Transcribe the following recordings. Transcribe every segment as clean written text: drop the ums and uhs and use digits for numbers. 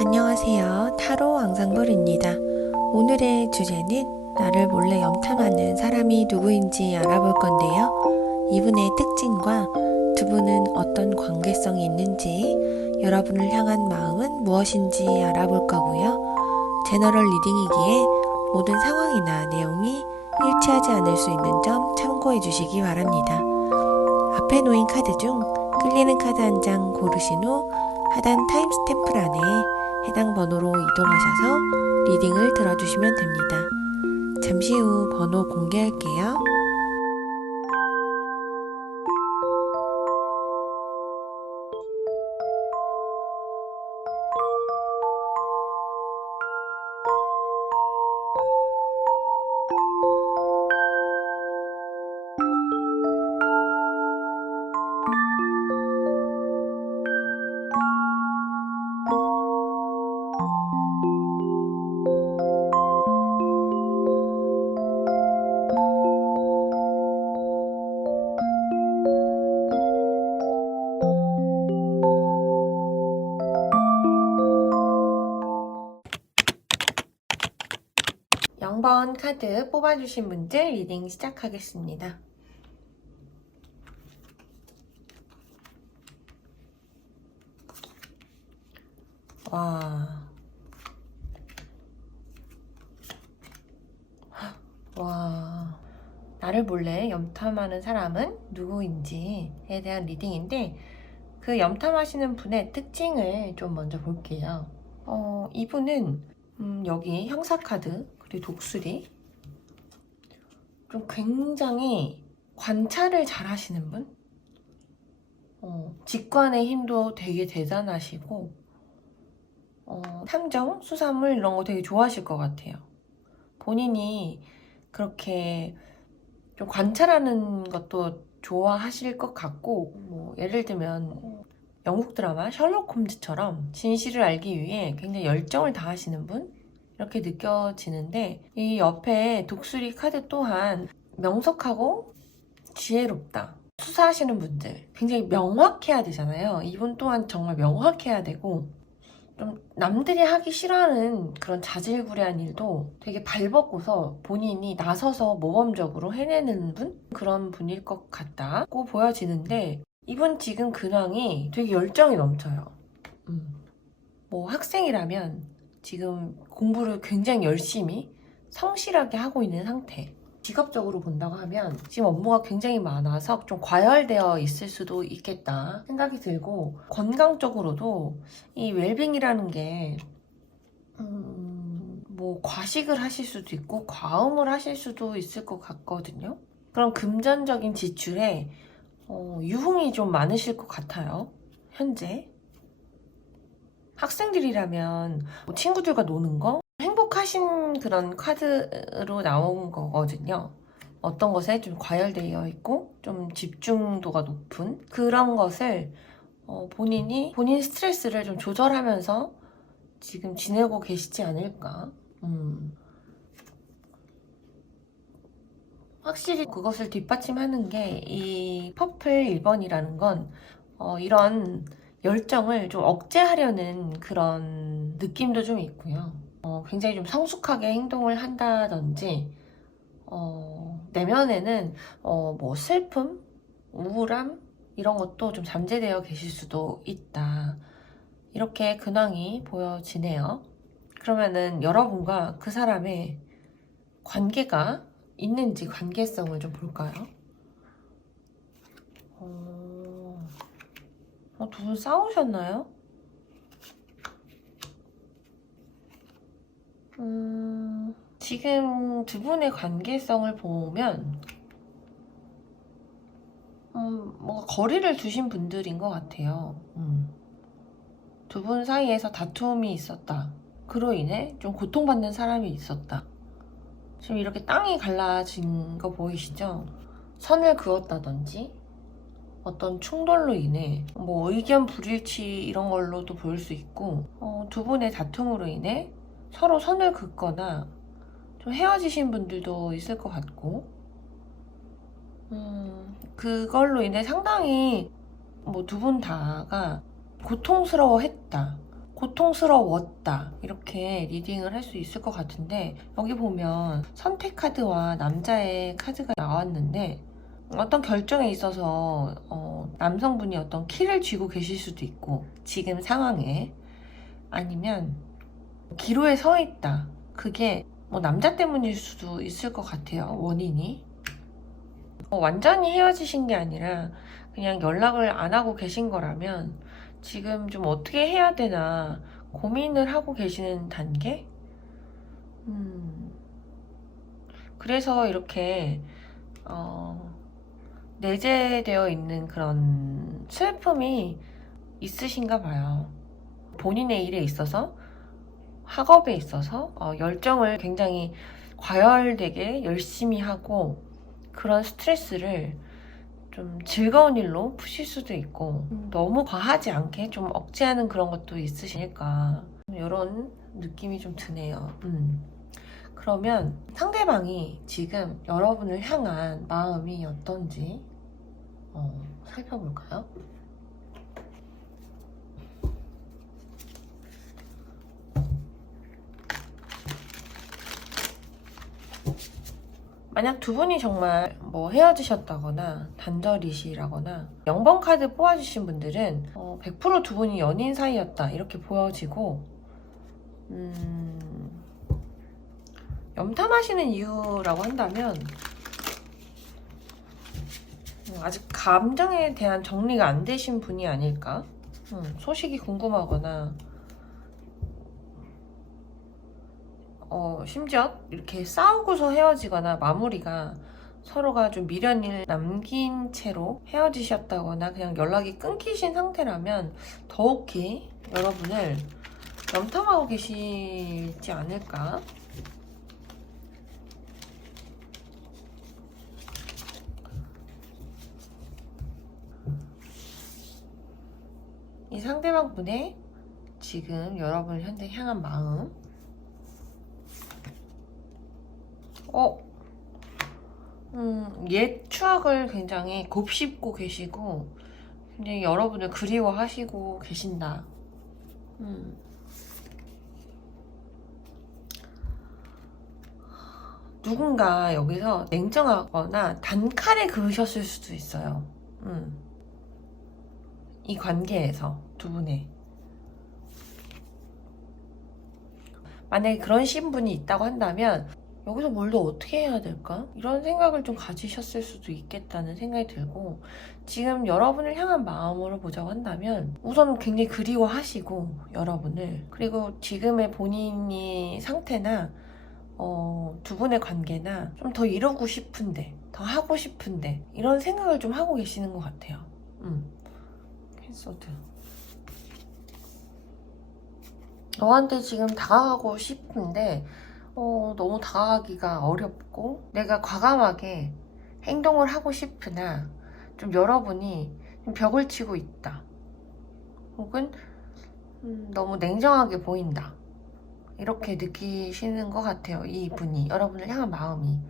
안녕하세요. 타로 왕상돌입니다. 오늘의 주제는 나를 몰래 염탐하는 사람이 누구인지 알아볼 건데요. 이분의 특징과 두 분은 어떤 관계성이 있는지, 여러분을 향한 마음은 무엇인지 알아볼 거고요. 제너럴 리딩이기에 모든 상황이나 내용이 일치하지 않을 수 있는 점 참고해 주시기 바랍니다. 앞에 놓인 카드 중 끌리는 카드 한 장 고르신 후 하단 타임스탬프란에 해당 번호로 이동하셔서 리딩을 들어주시면 됩니다. 잠시 후 번호 공개할게요. (0번) 카드 뽑아주신 분들 리딩 시작하겠습니다. 와, 나를 몰래 염탐하는 사람은 누구인지에 대한 리딩인데, 그 염탐하시는 분의 특징을 좀 먼저 볼게요. 이분은 여기 형사 카드, 그리고 독수리, 좀 굉장히 관찰을 잘 하시는 분? 직관의 힘도 되게 대단하시고, 탐정, 수사물 이런 거 되게 좋아하실 것 같아요. 본인이 그렇게 좀 관찰하는 것도 좋아하실 것 같고, 뭐 예를 들면 영국 드라마 셜록 홈즈처럼 진실을 알기 위해 굉장히 열정을 다하시는 분? 이렇게 느껴지는데, 이 옆에 독수리 카드 또한 명석하고 지혜롭다. 수사하시는 분들 굉장히 명확해야 되잖아요. 이분 또한 정말 명확해야 되고, 좀 남들이 하기 싫어하는 그런 자질구레한 일도 되게 발벗고서 본인이 나서서 모범적으로 해내는 분? 그런 분일 것 같다고 보여지는데, 이분 지금 근황이 되게 열정이 넘쳐요. 뭐 학생이라면 지금 공부를 굉장히 열심히 성실하게 하고 있는 상태. 직업적으로 본다고 하면 지금 업무가 굉장히 많아서 좀 과열되어 있을 수도 있겠다 생각이 들고, 건강적으로도 이 웰빙이라는 게 뭐 과식을 하실 수도 있고 과음을 하실 수도 있을 것 같거든요. 그런 금전적인 지출에 유흥이 좀 많으실 것 같아요. 현재 학생들이라면 뭐 친구들과 노는 거, 행복하신 그런 카드로 나온 거거든요. 어떤 것에 좀 과열되어 있고 좀 집중도가 높은 그런 것을 본인이 본인 스트레스를 좀 조절하면서 지금 지내고 계시지 않을까. 확실히 그것을 뒷받침하는 게 이 퍼플 1번이라는 건 이런 열정을 좀 억제하려는 그런 느낌도 좀 있고요. 굉장히 좀 성숙하게 행동을 한다든지, 내면에는 뭐 슬픔, 우울함 이런 것도 좀 잠재되어 계실 수도 있다. 이렇게 근황이 보여지네요. 그러면은 여러분과 그 사람의 관계가 있는지 관계성을 좀 볼까요? 두 분 싸우셨나요? 지금 두 분의 관계성을 보면 뭔가 거리를 두신 분들인 것 같아요. 두 분 사이에서 다툼이 있었다. 그로 인해 좀 고통받는 사람이 있었다. 지금 이렇게 땅이 갈라진 거 보이시죠? 선을 그었다든지 어떤 충돌로 인해 뭐 의견 불일치 이런 걸로도 보일 수 있고, 두 분의 다툼으로 인해 서로 선을 긋거나 좀 헤어지신 분들도 있을 것 같고, 그걸로 인해 상당히 뭐 두 분 다가 고통스러워했다, 고통스러웠다 이렇게 리딩을 할 수 있을 것 같은데, 여기 보면 선택 카드와 남자의 카드가 나왔는데, 어떤 결정에 있어서 남성분이 어떤 키를 쥐고 계실 수도 있고 지금 상황에, 아니면 기로에 서 있다. 그게 뭐 남자 때문일 수도 있을 것 같아요. 원인이 완전히 헤어지신 게 아니라 그냥 연락을 안 하고 계신 거라면 지금 좀 어떻게 해야 되나 고민을 하고 계시는 단계? 그래서 이렇게 내재되어 있는 그런 슬픔이 있으신가 봐요. 본인의 일에 있어서, 학업에 있어서 열정을 굉장히 과열되게 열심히 하고, 그런 스트레스를 좀 즐거운 일로 푸실 수도 있고, 너무 과하지 않게 좀 억제하는 그런 것도 있으시니까 이런 느낌이 좀 드네요. 그러면 상대방이 지금 여러분을 향한 마음이 어떤지 살펴볼까요? 만약 두 분이 정말 뭐 헤어지셨다거나 단절이시라거나 0번 카드 뽑아주신 분들은 100%두 분이 연인 사이였다 이렇게 보여지고, 염탐하시는 이유라고 한다면 아직 감정에 대한 정리가 안 되신 분이 아닐까? 소식이 궁금하거나, 심지어 이렇게 싸우고서 헤어지거나 마무리가 서로가 좀 미련을 남긴 채로 헤어지셨다거나 그냥 연락이 끊기신 상태라면 더욱이 여러분을 염탐하고 계시지 않을까? 이 상대방 분의 지금 여러분을 현재 향한 마음. 옛 추억을 굉장히 곱씹고 계시고 굉장히 여러분을 그리워하시고 계신다. 누군가 여기서 냉정하거나 단칼에 그으셨을 수도 있어요. 이 관계에서 두 분의 만약에 그런 신분이 있다고 한다면 여기서 뭘 더 어떻게 해야 될까? 이런 생각을 좀 가지셨을 수도 있겠다는 생각이 들고, 지금 여러분을 향한 마음으로 보자고 한다면 우선 굉장히 그리워하시고 여러분을, 그리고 지금의 본인이 상태나 두 분의 관계나 좀 더 이루고 싶은데, 더 하고 싶은데 이런 생각을 좀 하고 계시는 것 같아요. 캔서드. 너한테 지금 다가가고 싶은데 너무 다가가기가 어렵고 내가 과감하게 행동을 하고 싶으나 좀 여러분이 좀 벽을 치고 있다. 혹은 너무 냉정하게 보인다. 이렇게 느끼시는 것 같아요. 이분이 여러분을 향한 마음이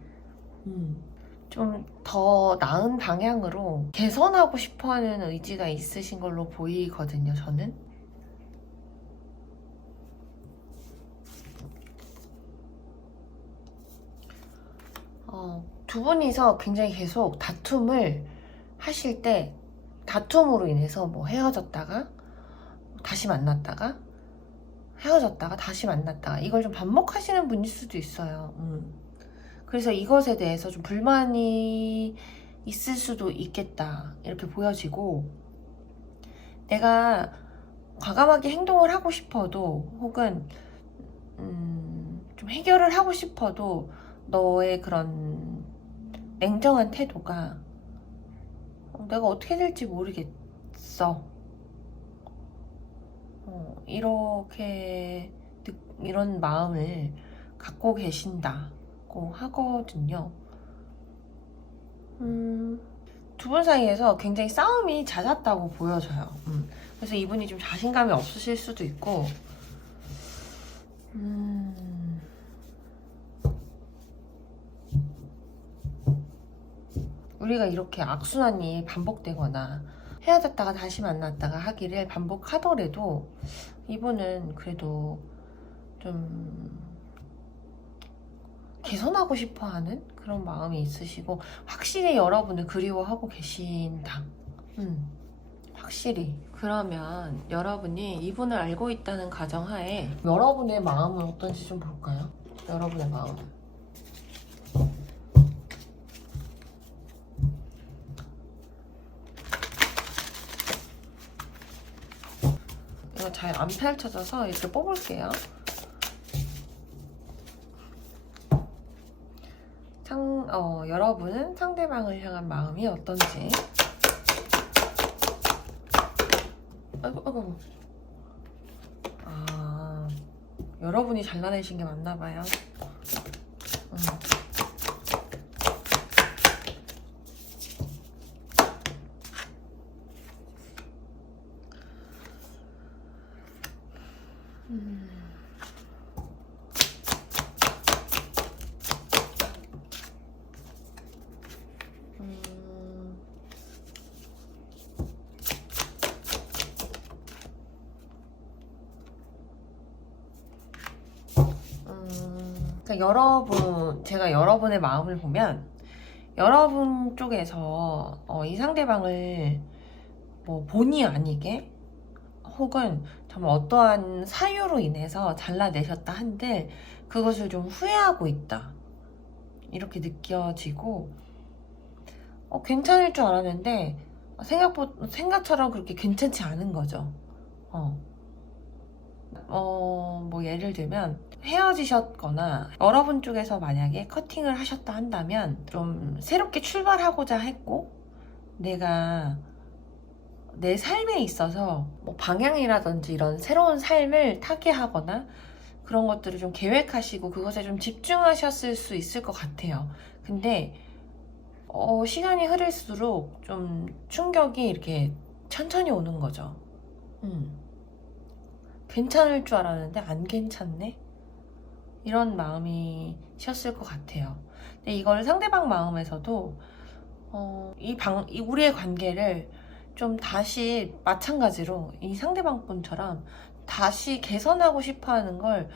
좀 더 나은 방향으로 개선하고 싶어하는 의지가 있으신 걸로 보이거든요. 저는 두 분이서 굉장히 계속 다툼을 하실 때 다툼으로 인해서 뭐 헤어졌다가 다시 만났다가 헤어졌다가 다시 만났다가 이걸 좀 반복하시는 분일 수도 있어요. 그래서 이것에 대해서 좀 불만이 있을 수도 있겠다 이렇게 보여지고, 내가 과감하게 행동을 하고 싶어도 혹은 좀 해결을 하고 싶어도 너의 그런 냉정한 태도가 내가 어떻게 될지 모르겠어. 이렇게 이런 마음을 갖고 계신다고 하거든요. 두 분 사이에서 굉장히 싸움이 잦았다고 보여져요. 그래서 이분이 좀 자신감이 없으실 수도 있고, 우리가 이렇게 악순환이 반복되거나 헤어졌다가 다시 만났다가 하기를 반복하더라도 이분은 그래도 좀 개선하고 싶어하는 그런 마음이 있으시고 확실히 여러분을 그리워하고 계신다. 확실히. 그러면 여러분이 이분을 알고 있다는 가정하에 여러분의 마음은 어떤지 좀 볼까요? 여러분의 마음은. 이거 잘 안 펼쳐져서 이렇게 뽑을게요. 여러분은 상대방을 향한 마음이 어떤지. 아이고. 여러분이 잘라내신 게 맞나봐요. 그러니까 제가 여러분의 마음을 보면 여러분 쪽에서 이 상대방을 뭐 본의 아니게 혹은 정말 어떠한 사유로 인해서 잘라내셨다 한들 그것을 좀 후회하고 있다 이렇게 느껴지고, 괜찮을 줄 알았는데 생각처럼 그렇게 괜찮지 않은 거죠. 뭐 예를 들면 헤어지셨거나 여러분 쪽에서 만약에 커팅을 하셨다 한다면 좀 새롭게 출발하고자 했고 내가 내 삶에 있어서 뭐 방향이라든지 이런 새로운 삶을 타개하거나 그런 것들을 좀 계획하시고 그것에 좀 집중하셨을 수 있을 것 같아요. 근데 시간이 흐를수록 좀 충격이 이렇게 천천히 오는 거죠. 괜찮을 줄 알았는데 안 괜찮네? 이런 마음이셨을 것 같아요. 근데 이걸 상대방 마음에서도 우리의 관계를 좀 다시 마찬가지로 이 상대방 분처럼 다시 개선하고 싶어 하는 걸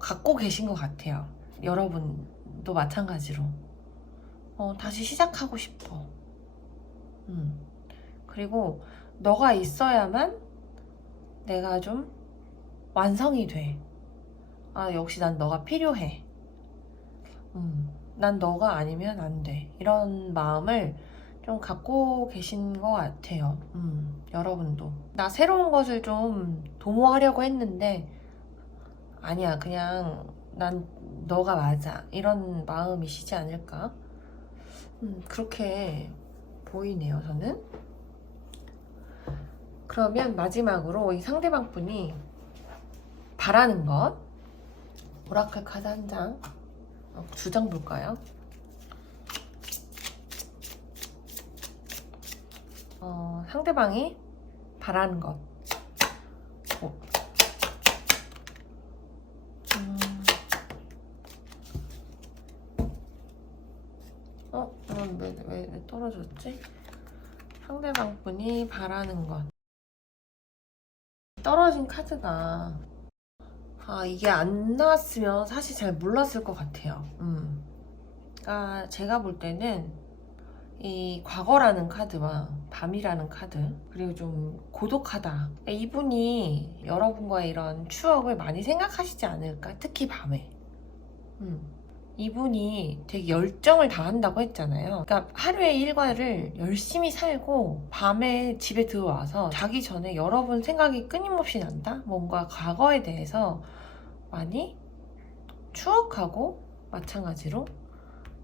갖고 계신 것 같아요. 여러분도 마찬가지로. 다시 시작하고 싶어. 그리고 너가 있어야만 내가 좀 완성이 돼. 아, 역시 난 너가 필요해. 난 너가 아니면 안 돼. 이런 마음을 좀 갖고 계신 것 같아요. 여러분도. 나 새로운 것을 좀 도모하려고 했는데, 아니야, 그냥 난 너가 맞아. 이런 마음이시지 않을까? 그렇게 보이네요, 저는. 그러면 마지막으로 이 상대방 분이 바라는 것. 오라클 카드 한 장, 두 장 볼까요? 상대방이 바라는 것. 이건 왜 떨어졌지? 상대방 분이 바라는 것. 떨어진 카드가 이게 안 나왔으면 사실 잘 몰랐을 것 같아요. 그러니까 제가 볼 때는 이 과거라는 카드와 밤이라는 카드, 그리고 좀 고독하다. 이분이 여러분과의 이런 추억을 많이 생각하시지 않을까? 특히 밤에. 이분이 되게 열정을 다한다고 했잖아요. 그러니까 하루의 일과를 열심히 살고 밤에 집에 들어와서 자기 전에 여러분 생각이 끊임없이 난다? 뭔가 과거에 대해서 많이 추억하고 마찬가지로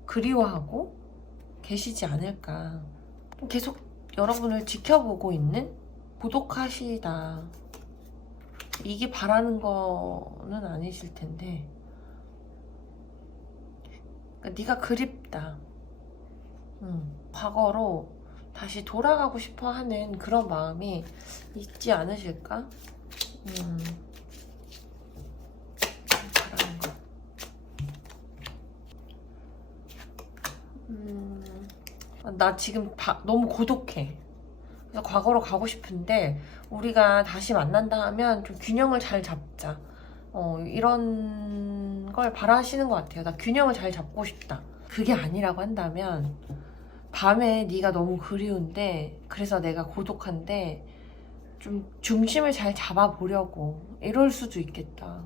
그리워하고 계시지 않을까. 계속 여러분을 지켜보고 있는 고독하시다. 이게 바라는 거는 아니실 텐데. 그러니까 네가 그립다. 과거로 다시 돌아가고 싶어 하는 그런 마음이 있지 않으실까? 바라는 거. 나 지금 너무 고독해. 그래서 과거로 가고 싶은데 우리가 다시 만난다 하면 좀 균형을 잘 잡자. 이런 걸 바라시는 것 같아요. 나 균형을 잘 잡고 싶다. 그게 아니라고 한다면 밤에 네가 너무 그리운데 그래서 내가 고독한데 좀 중심을 잘 잡아보려고 이럴 수도 있겠다.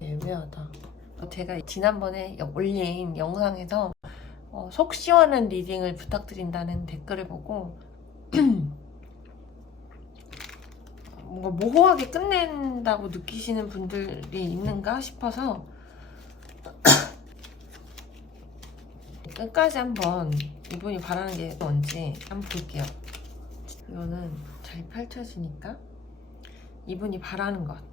애매하다. 제가 지난번에 올린 영상에서 속 시원한 리딩을 부탁드린다는 댓글을 보고 뭔가 모호하게 끝낸다고 느끼시는 분들이 있는가 싶어서 끝까지 한번 이분이 바라는 게 뭔지 한번 볼게요. 이거는 잘 펼쳐지니까 이분이 바라는 것.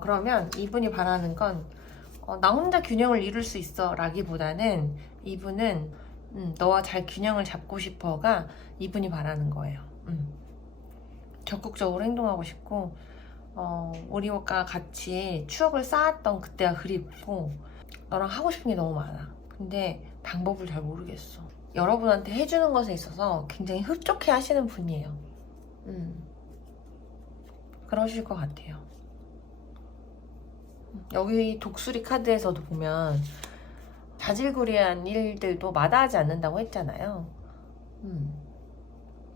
그러면 이분이 바라는 건 나 혼자 균형을 이룰 수 있어 라기보다는 이분은 너와 잘 균형을 잡고 싶어가 이분이 바라는 거예요. 적극적으로 행동하고 싶고 우리가 같이 추억을 쌓았던 그때가 그립고 너랑 하고 싶은 게 너무 많아. 근데 방법을 잘 모르겠어. 여러분한테 해주는 것에 있어서 굉장히 흡족해 하시는 분이에요. 그러실 것 같아요. 여기 독수리 카드에서도 보면 자질구레한 일들도 마다하지 않는다고 했잖아요.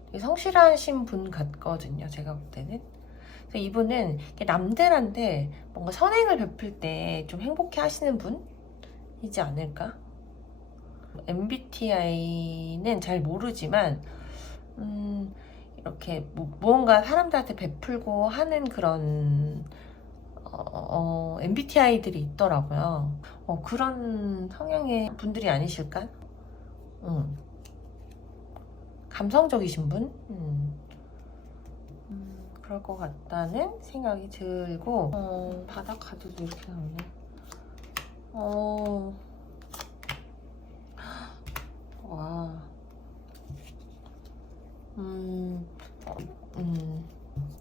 되게 성실하신 분 같거든요, 제가 볼 때는. 그래서 이분은 남들한테 뭔가 선행을 베풀 때 좀 행복해 하시는 분이지 않을까? MBTI는 잘 모르지만 이렇게 무언가 사람들한테 베풀고 하는 그런 MBTI들이 있더라고요. 그런 성향의 분들이 아니실까? 감성적이신 분? 그럴 것 같다는 생각이 들고, 바닥 카드도 이렇게 나오네. 와.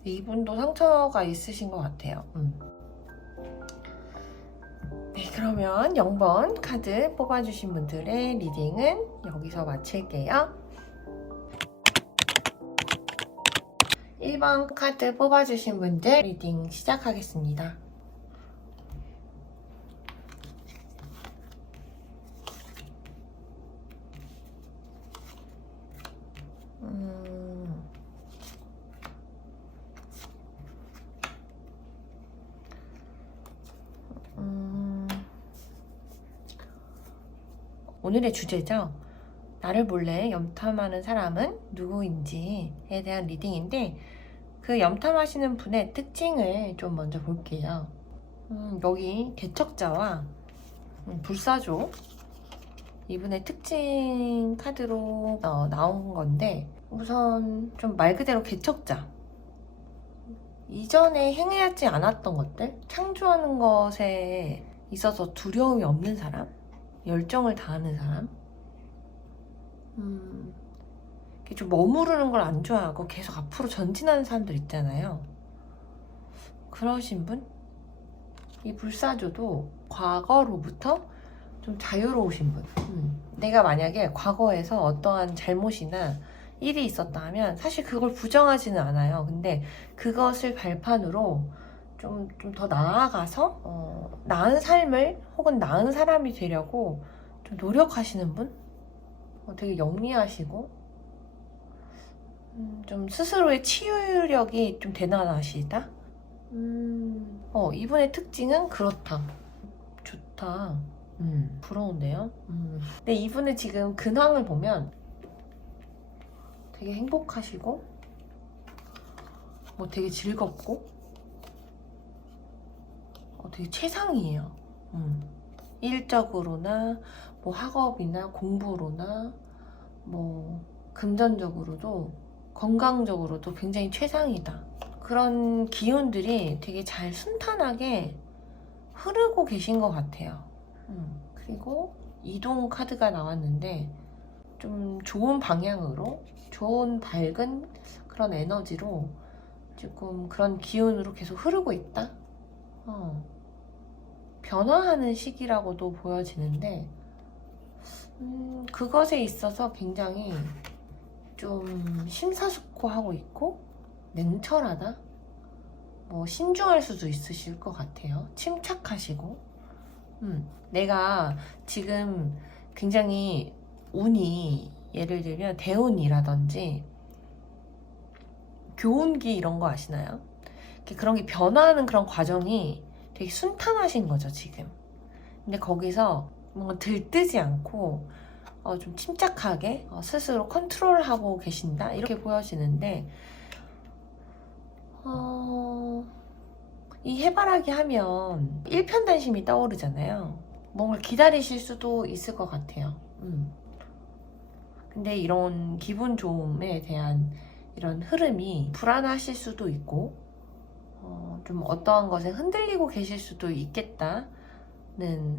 이분도 상처가 있으신 것 같아요. 네, 그러면 0번 카드 뽑아주신 분들의 리딩은 여기서 마칠게요. 1번 카드 뽑아주신 분들 리딩 시작하겠습니다. 오늘의 주제죠. 나를 몰래 염탐하는 사람은 누구인지에 대한 리딩인데, 그 염탐하시는 분의 특징을 좀 먼저 볼게요. 여기 개척자와 불사조, 이분의 특징 카드로 나온 건데, 우선 좀 말 그대로 개척자, 이전에 행하지 않았던 것들, 창조하는 것에 있어서 두려움이 없는 사람, 열정을 다하는 사람, 좀 머무르는 걸 안 좋아하고 계속 앞으로 전진하는 사람들 있잖아요. 그러신 분? 이 불사조도 과거로부터 좀 자유로우신 분. 내가 만약에 과거에서 어떠한 잘못이나 일이 있었다 하면 사실 그걸 부정하지는 않아요. 근데 그것을 발판으로 좀 더 나아가서 나은 삶을 혹은 나은 사람이 되려고 좀 노력하시는 분? 되게 영리하시고 좀 스스로의 치유력이 좀 대단하시다? 이분의 특징은 그렇다. 좋다. 부러운데요? 근데 이분의 지금 근황을 보면 되게 행복하시고 되게 즐겁고 되게 최상이에요. 일적으로나 학업이나 공부로나 금전적으로도 건강적으로도 굉장히 최상이다. 그런 기운들이 되게 잘 순탄하게 흐르고 계신 것 같아요. 그리고 이동 카드가 나왔는데 좀 좋은 방향으로, 좋은 밝은 그런 에너지로 조금 그런 기운으로 계속 흐르고 있다. 변화하는 시기라고도 보여지는데 그것에 있어서 굉장히 좀 심사숙고하고 있고 냉철하다? 신중할 수도 있으실 것 같아요. 침착하시고 내가 지금 굉장히 운이, 예를 들면 대운이라든지 교운기 이런 거 아시나요? 그런 게 변화하는 그런 과정이 되게 순탄하신 거죠, 지금. 근데 거기서 뭔가 들뜨지 않고 좀 침착하게 스스로 컨트롤하고 계신다? 이렇게 보여지는데 이 해바라기 하면 일편단심이 떠오르잖아요. 뭔가 기다리실 수도 있을 것 같아요. 근데 이런 기분 좋음에 대한 이런 흐름이 불안하실 수도 있고 좀 어떠한 것에 흔들리고 계실 수도 있겠다는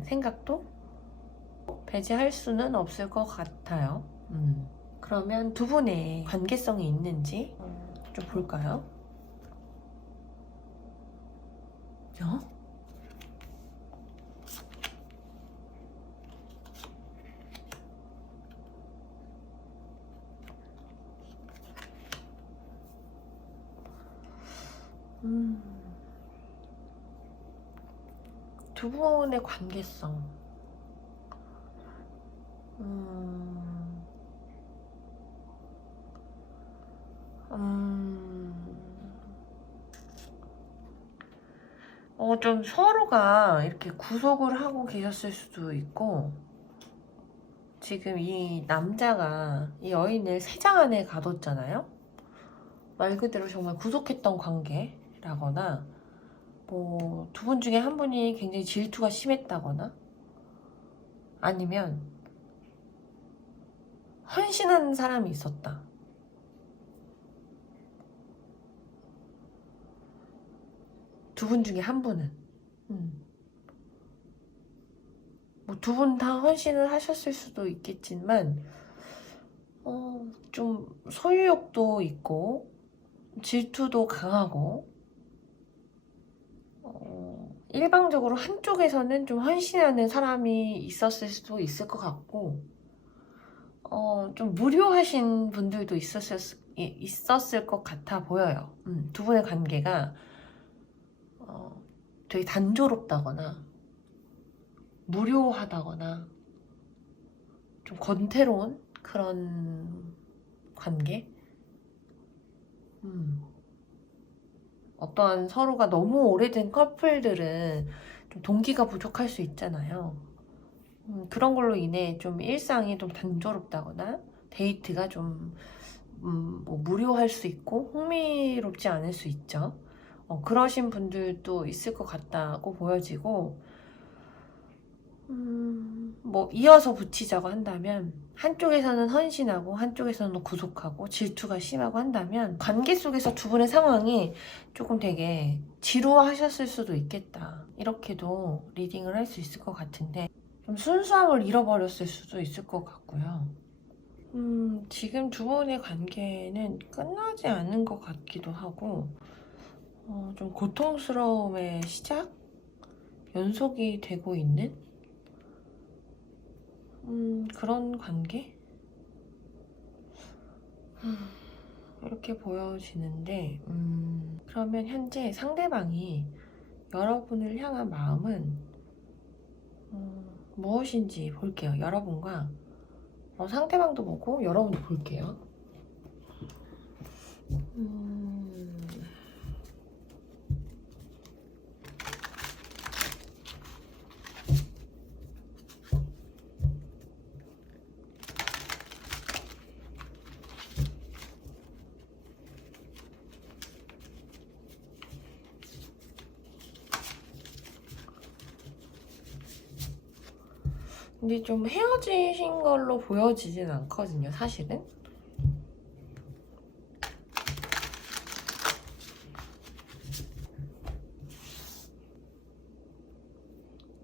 생각도 배제할 수는 없을 것 같아요. 그러면 두 분의 관계성이 있는지 좀 볼까요? 두 분의 관계성. 좀 서로가 이렇게 구속을 하고 계셨을 수도 있고, 지금 이 남자가 이 여인을 3장 안에 가뒀잖아요? 말 그대로 정말 구속했던 관계라거나, 뭐, 두 분 중에 한 분이 굉장히 질투가 심했다거나, 아니면, 헌신하는 사람이 있었다. 두 분 중에 한 분은. 뭐 두 분 다 헌신을 하셨을 수도 있겠지만, 좀 소유욕도 있고, 질투도 강하고, 일방적으로 한쪽에서는 좀 헌신하는 사람이 있었을 수도 있을 것 같고, 좀 무료하신 분들도 있었을 것 같아 보여요. 두 분의 관계가 되게 단조롭다거나, 무료하다거나, 좀 권태로운 그런 관계? 어떤 서로가 너무 오래된 커플들은 좀 동기가 부족할 수 있잖아요. 그런 걸로 인해 좀 일상이 좀 단조롭다거나 데이트가 좀 뭐 무료할 수 있고 흥미롭지 않을 수 있죠. 그러신 분들도 있을 것 같다고 보여지고, 뭐 이어서 붙이자고 한다면 한쪽에서는 헌신하고 한쪽에서는 구속하고 질투가 심하고 한다면 관계 속에서 두 분의 상황이 조금 되게 지루하셨을 수도 있겠다, 이렇게도 리딩을 할 수 있을 것 같은데, 좀 순수함을 잃어버렸을 수도 있을 것 같고요. 지금 두 분의 관계는 끝나지 않은 것 같기도 하고, 좀 고통스러움의 시작? 연속이 되고 있는 그런 관계? 이렇게 보여지는데, 그러면 현재 상대방이 여러분을 향한 마음은 무엇인지 볼게요. 여러분과 상대방도 보고 여러분도 볼게요. 근데 좀 헤어지신 걸로 보여지진 않거든요, 사실은.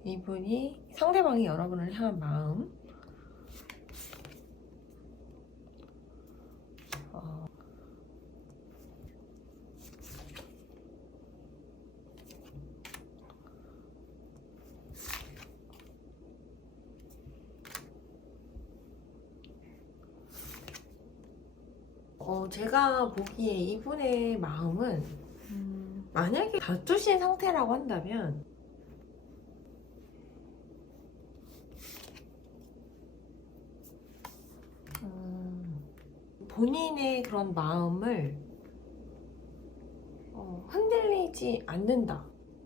이분이, 상대방이 여러분을 향한 마음, 제가 보기에 이분의 마음은, 만약에 다투신 상태라고 한다면 본인의 그런 마음을 흔들리지 않는다,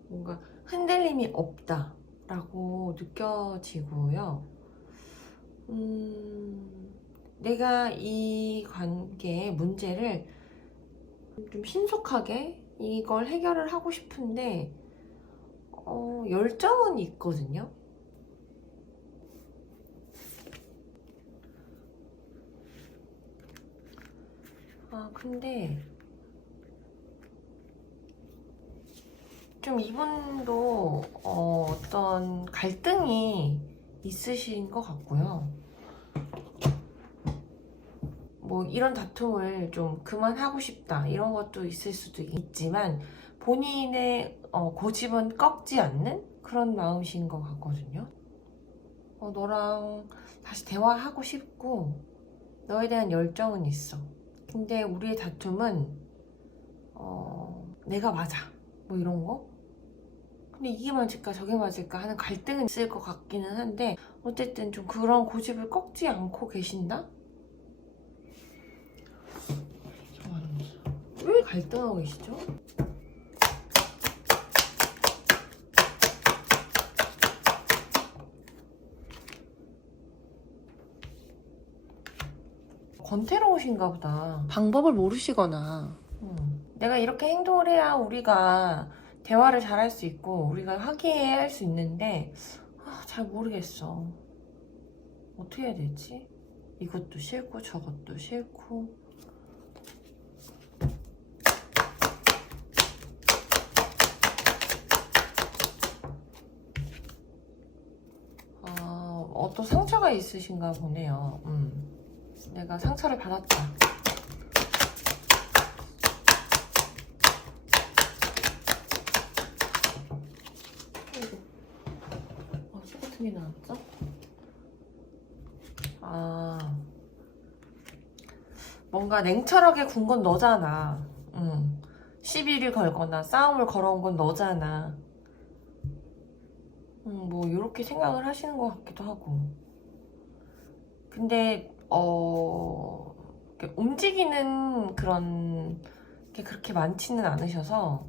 뭔가 흔들림이 없다 라고 느껴지고요. 내가 이 관계의 문제를 좀 신속하게 이걸 해결을 하고 싶은데 열정은 있거든요. 근데 좀 이분도 어떤 갈등이 있으신 것 같고요. 뭐 이런 다툼을 좀 그만하고 싶다, 이런 것도 있을 수도 있지만 본인의 고집은 꺾지 않는 그런 마음이신 것 같거든요. 너랑 다시 대화하고 싶고 너에 대한 열정은 있어. 근데 우리의 다툼은 내가 맞아, 뭐 이런 거? 근데 이게 맞을까 저게 맞을까 하는 갈등은 있을 것 같기는 한데, 어쨌든 좀 그런 고집을 꺾지 않고 계신다? 왜 갈등하고 계시죠? 권태로우신가 보다. 방법을 모르시거나. 내가 이렇게 행동을 해야 우리가 대화를 잘 할 수 있고 우리가 화기애애할 수 있는데 잘 모르겠어. 어떻게 해야 되지? 이것도 싫고 저것도 싫고. 어떤 상처가 있으신가 보네요. 내가 상처를 받았다. 소 같은 게 나왔죠? 뭔가 냉철하게 군 건 너잖아. 시비를 걸거나 싸움을 걸어온 건 너잖아. 뭐 이렇게 생각을 하시는 것 같기도 하고. 근데 움직이는 그런 게 그렇게 많지는 않으셔서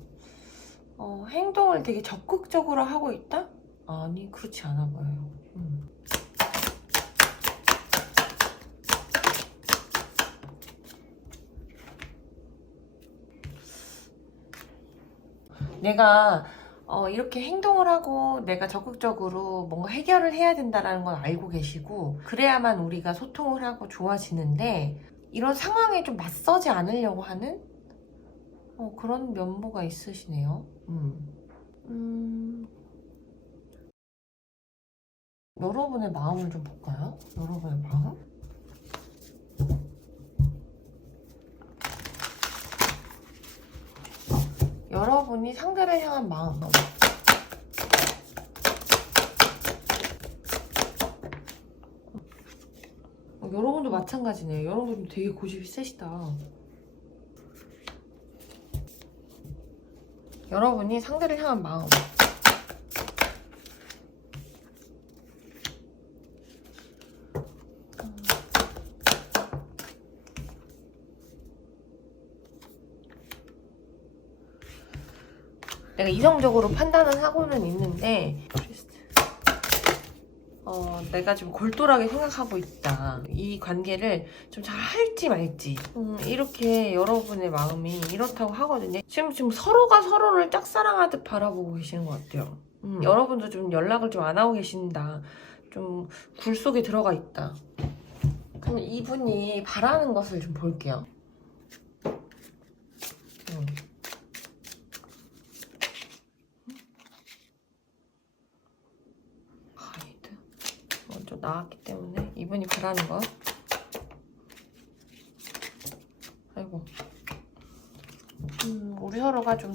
행동을 되게 적극적으로 하고 있다? 아니, 그렇지 않아 보여요. 내가 이렇게 행동을 하고 내가 적극적으로 뭔가 해결을 해야 된다는 건 알고 계시고, 그래야만 우리가 소통을 하고 좋아지는데 이런 상황에 좀 맞서지 않으려고 하는 그런 면모가 있으시네요. 여러분의 마음을 좀 볼까요? 여러분의 마음? 여러분이 상대를 향한 마음. 여러분도 마찬가지네요. 여러분도 되게 고집이 세시다. 여러분이 상대를 향한 마음. 내가 이성적으로 판단을 하고는 있는데 내가 좀 골똘하게 생각하고 있다. 이 관계를 좀 잘 할지 말지. 이렇게 여러분의 마음이 이렇다고 하거든요. 지금 서로가 서로를 짝사랑하듯 바라보고 계시는 것 같아요. 여러분도 좀 연락을 좀 안 하고 계신다. 좀 굴 속에 들어가 있다. 그럼 이분이 바라는 것을 좀 볼게요. 가이드 먼저 나왔기 때문에 이분이 바라는 것. 아이고. 우리 서로가 좀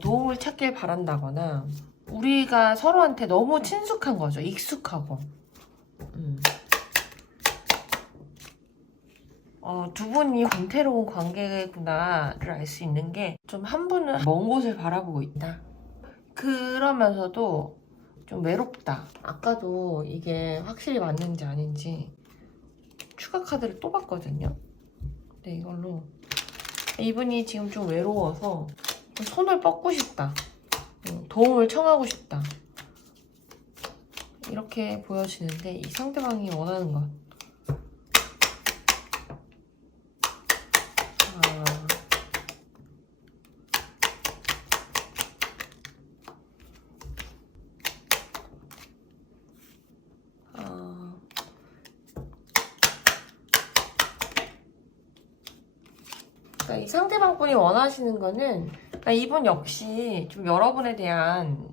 도움을 찾길 바란다거나, 우리가 서로한테 너무 친숙한 거죠. 익숙하고. 두 분이 권태로운 관계구나를 알 수 있는 게, 좀 한 분은 먼 곳을 바라보고 있다. 그러면서도 좀 외롭다. 아까도 이게 확실히 맞는지 아닌지 추가 카드를 또 봤거든요. 네, 이걸로 이분이 지금 좀 외로워서 손을 뻗고 싶다. 도움을 청하고 싶다. 이렇게 보여지는데, 이 상대방이 원하는 것. 그러니까 이 상대방 분이 원하시는 거는, 그러니까 이분 역시 좀 여러분에 대한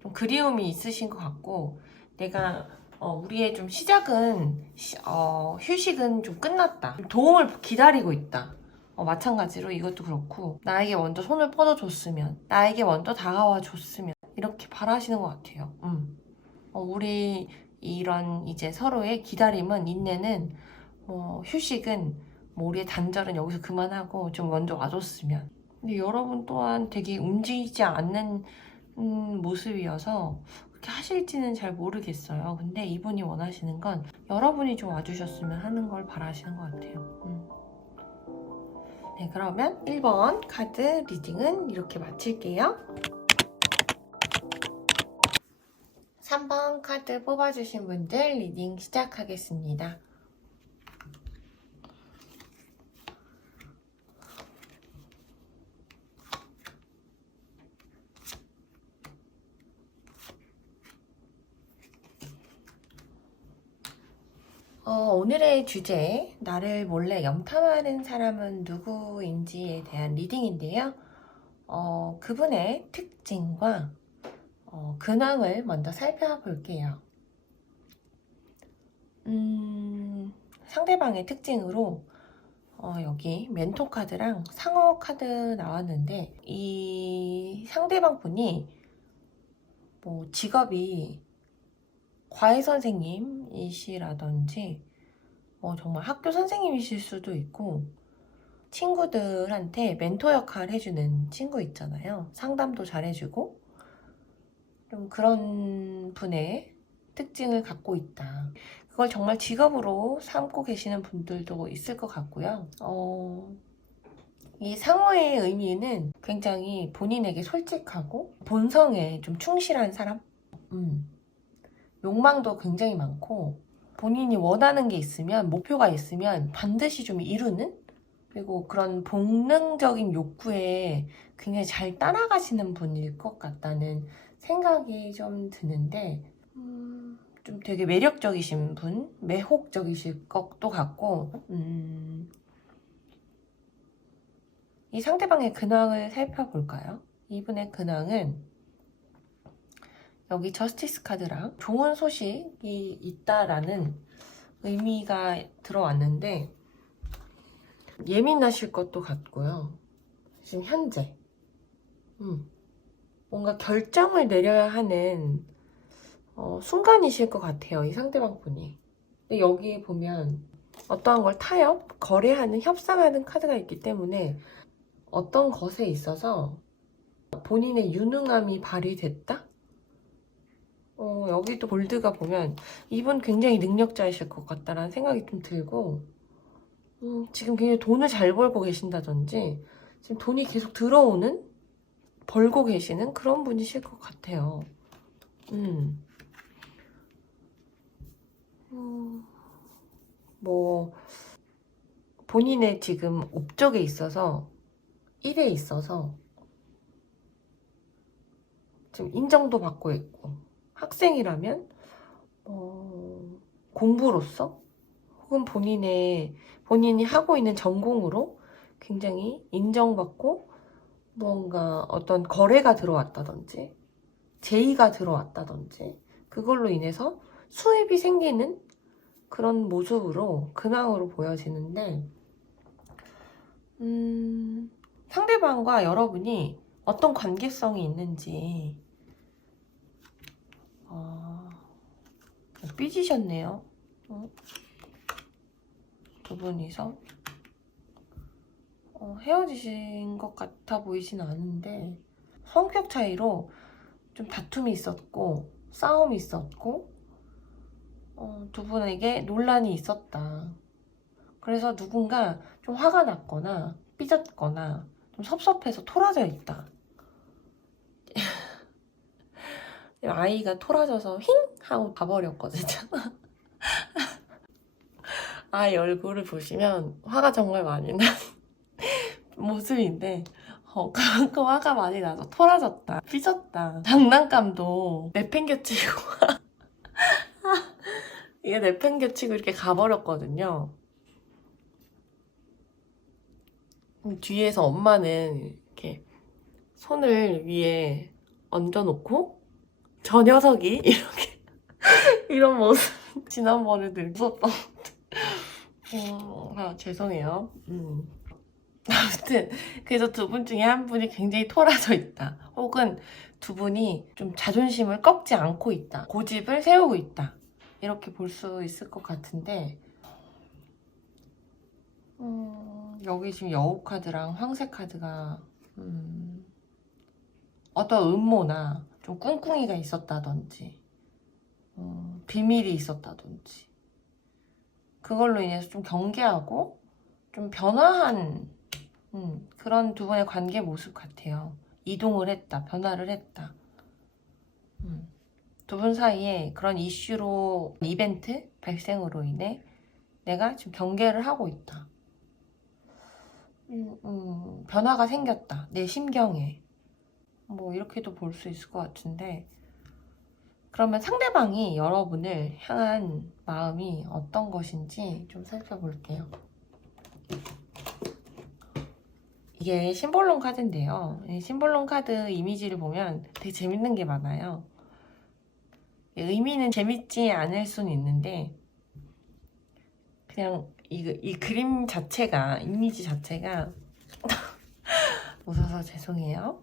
좀 그리움이 있으신 것 같고, 내가 우리의 좀 시작은 휴식은 좀 끝났다. 도움을 기다리고 있다. 마찬가지로 이것도 그렇고, 나에게 먼저 손을 뻗어줬으면, 나에게 먼저 다가와 줬으면, 이렇게 바라시는 것 같아요. 우리 이런 이제 서로의 기다림은, 인내는, 휴식은, 우리의 단절은 여기서 그만하고 좀 먼저 와줬으면. 근데 여러분 또한 되게 움직이지 않는 모습이어서 그렇게 하실지는 잘 모르겠어요. 근데 이분이 원하시는 건 여러분이 좀 와주셨으면 하는 걸 바라시는 것 같아요. 네, 그러면 1번 카드 리딩은 이렇게 마칠게요. 3번 카드 뽑아주신 분들 리딩 시작하겠습니다. 오늘의 주제, 나를 몰래 염탐하는 사람은 누구인지에 대한 리딩인데요. 그분의 특징과 근황을 먼저 살펴볼게요. 상대방의 특징으로 여기 멘토 카드랑 상어 카드 나왔는데, 이 상대방 분이 뭐 직업이 과외 선생님이시라든지 정말 학교 선생님이실 수도 있고, 친구들한테 멘토 역할 해주는 친구 있잖아요. 상담도 잘해주고 좀 그런 분의 특징을 갖고 있다. 그걸 정말 직업으로 삼고 계시는 분들도 있을 것 같고요. 이 상어의 의미는 굉장히 본인에게 솔직하고 본성에 좀 충실한 사람? 욕망도 굉장히 많고, 본인이 원하는 게 있으면, 목표가 있으면 반드시 좀 이루는? 그리고 그런 본능적인 욕구에 굉장히 잘 따라가시는 분일 것 같다는 생각이 좀 드는데, 좀 되게 매력적이신 분, 매혹적이실 것도 같고, 이 상대방의 근황을 살펴볼까요? 이분의 근황은 여기 저스티스 카드랑 좋은 소식이 있다라는 의미가 들어왔는데, 예민하실 것도 같고요. 지금 현재 뭔가 결정을 내려야 하는 순간이실 것 같아요, 이 상대방 분이. 근데 여기 보면 어떠한 걸 타협, 거래하는, 협상하는 카드가 있기 때문에 어떤 것에 있어서 본인의 유능함이 발휘됐다? 여기도 볼드가 보면 이분 굉장히 능력자이실 것 같다라는 생각이 좀 들고, 지금 굉장히 돈을 잘 벌고 계신다든지, 지금 돈이 계속 들어오는, 벌고 계시는 그런 분이실 것 같아요. 뭐, 본인의 지금 업적에 있어서, 일에 있어서, 지금 인정도 받고 있고, 학생이라면, 공부로서, 혹은 본인이 하고 있는 전공으로 굉장히 인정받고, 뭔가 어떤 거래가 들어왔다든지, 제의가 들어왔다든지, 그걸로 인해서 수입이 생기는 그런 모습으로, 근황으로 보여지는데, 상대방과 여러분이 어떤 관계성이 있는지, 삐지셨네요. 두 분이서 헤어지신 것 같아 보이진 않은데, 성격 차이로 좀 다툼이 있었고 싸움이 있었고, 두 분에게 논란이 있었다. 그래서 누군가 좀 화가 났거나 삐졌거나 좀 섭섭해서 토라져 있다. 아이가 토라져서 힝! 하고 가버렸거든요. 아이 얼굴을 보시면 화가 정말 많이 난 모습인데, 그 화가 많이 나서 토라졌다, 삐졌다, 장난감도 내팽개치고 이게 내팽개치고 이렇게 가버렸거든요. 뒤에서 엄마는 이렇게 손을 위에 얹어놓고 저 녀석이 이렇게 이런 모습. 지난번에도 무섭다. 죄송해요. 아무튼 그래서 두 분 중에 한 분이 굉장히 토라져 있다, 혹은 두 분이 좀 자존심을 꺾지 않고 있다, 고집을 세우고 있다, 이렇게 볼 수 있을 것 같은데, 여기 지금 여우 카드랑 황새 카드가 어떤 음모나 좀 꿍꿍이가 있었다든지, 비밀이 있었다든지, 그걸로 인해서 좀 경계하고 좀 변화한 그런 두 분의 관계 모습 같아요. 이동을 했다, 변화를 했다. 두 분 사이에 그런 이슈로, 이벤트 발생으로 인해 내가 지금 경계를 하고 있다. 변화가 생겼다, 내 심경에. 뭐 이렇게도 볼 수 있을 것 같은데, 그러면 상대방이 여러분을 향한 마음이 어떤 것인지 좀 살펴볼게요. 이게 심볼론 카드인데요. 이 심볼론 카드 이미지를 보면 되게 재밌는 게 많아요. 의미는 재밌지 않을 수는 있는데 그냥 이 그림 자체가, 이미지 자체가 웃어서 죄송해요.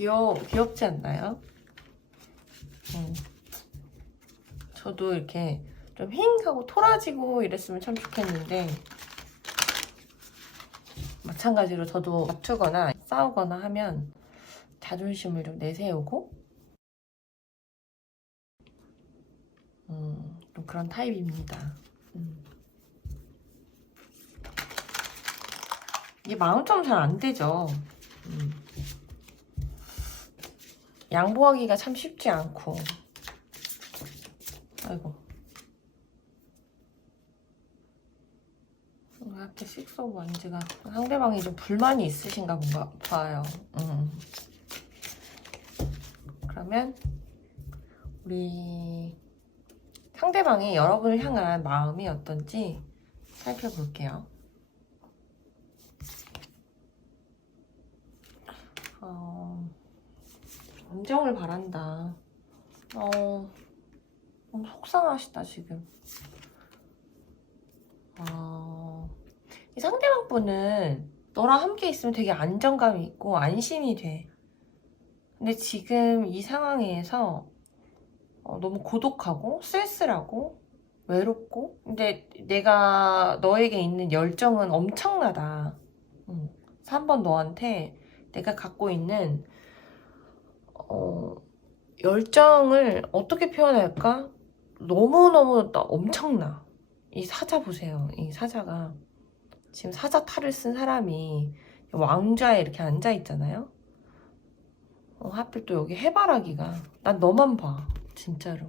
귀엽지 않나요? 저도 이렇게 좀 힝 하고 토라지고 이랬으면 참 좋겠는데 마찬가지로 저도 다투거나 싸우거나 하면 자존심을 좀 내세우고 좀 그런 타입입니다. 이게 마음처럼 잘 안 되죠. 양보하기가 참 쉽지 않고. 아이고. 이렇게 식스 오브 완즈가 상대방이 좀 불만이 있으신가 뭔가 봐요. 그러면 우리 상대방이 여러분을 향한 마음이 어떤지 살펴볼게요. 안정을 바란다. 너무 속상하시다 지금. 이 상대방 분은 너랑 함께 있으면 되게 안정감이 있고 안심이 돼. 근데 지금 이 상황에서 너무 고독하고 쓸쓸하고 외롭고, 근데 내가 너에게 있는 열정은 엄청나다. 3번 너한테 내가 갖고 있는 열정을 어떻게 표현할까? 너무너무 엄청나. 이 사자 보세요. 이 사자가 지금 사자 탈을 쓴 사람이 왕좌에 이렇게 앉아 있잖아요. 하필 또 여기 해바라기가, 난 너만 봐 진짜로.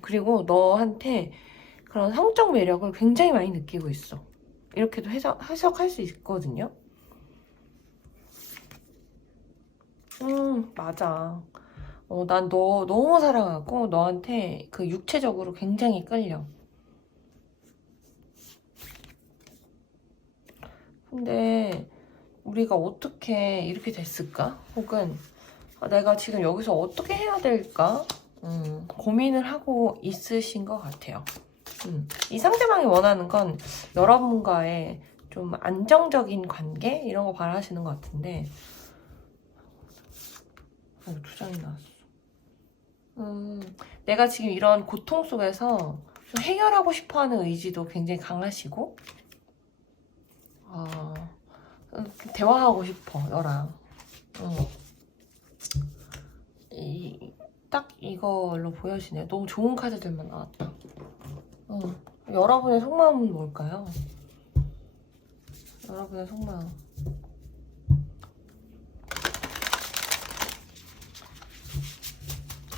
그리고 너한테 그런 성적 매력을 굉장히 많이 느끼고 있어. 이렇게도 해석할 수 있거든요. 맞아. 난 너 너무 사랑하고 너한테 그 육체적으로 굉장히 끌려. 근데 우리가 어떻게 이렇게 됐을까? 혹은 내가 지금 여기서 어떻게 해야 될까? 고민을 하고 있으신 것 같아요. 이 상대방이 원하는 건 여러분과의 좀 안정적인 관계? 이런 거 바라시는 것 같은데 2장이 나왔어. 내가 지금 이런 고통 속에서 좀 해결하고 싶어하는 의지도 굉장히 강하시고 대화하고 싶어 너랑. 딱 이걸로 보여지네. 너무 좋은 카드들만 나왔다. 여러분의 속마음은 뭘까요? 여러분의 속마음.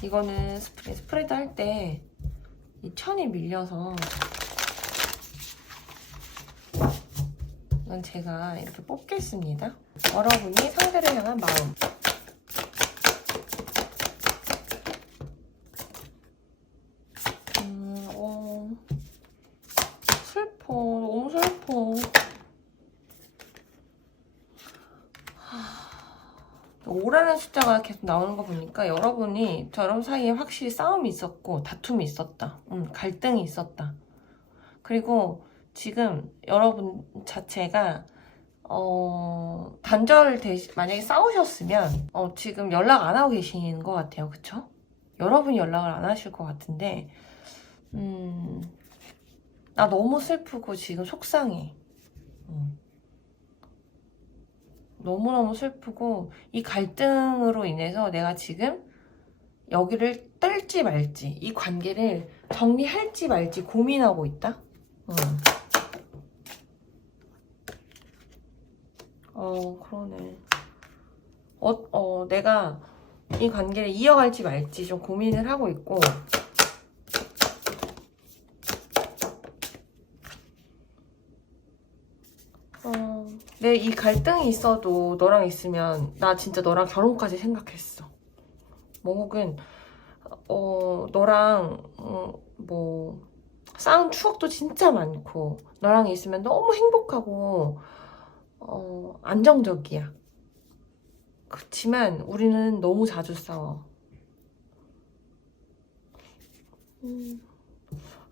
이거는 스프레드 할 때 이 천이 밀려서 이건 제가 이렇게 뽑겠습니다. 여러분이 상대를 향한 마음. 슬퍼. 너무 슬퍼. 오라는 숫자가 계속 나오는 거 보니까 여러분이 저런 사이에 확실히 싸움이 있었고 다툼이 있었다. 갈등이 있었다. 그리고 지금 여러분 자체가 만약에 싸우셨으면 지금 연락 안 하고 계시는 것 같아요. 그쵸? 여러분이 연락을 안 하실 것 같은데 나 너무 슬프고 지금 속상해. 너무너무 슬프고 이 갈등으로 인해서 내가 지금 여기를 뜰지 말지, 이 관계를 정리할지 말지 고민하고 있다? 그러네. 내가 이 관계를 이어갈지 말지 좀 고민을 하고 있고 내 이 갈등이 있어도 너랑 있으면 나 진짜 너랑 결혼까지 생각했어. 뭐 혹은 너랑 뭐 쌓은 추억도 진짜 많고 너랑 있으면 너무 행복하고 안정적이야. 그렇지만 우리는 너무 자주 싸워.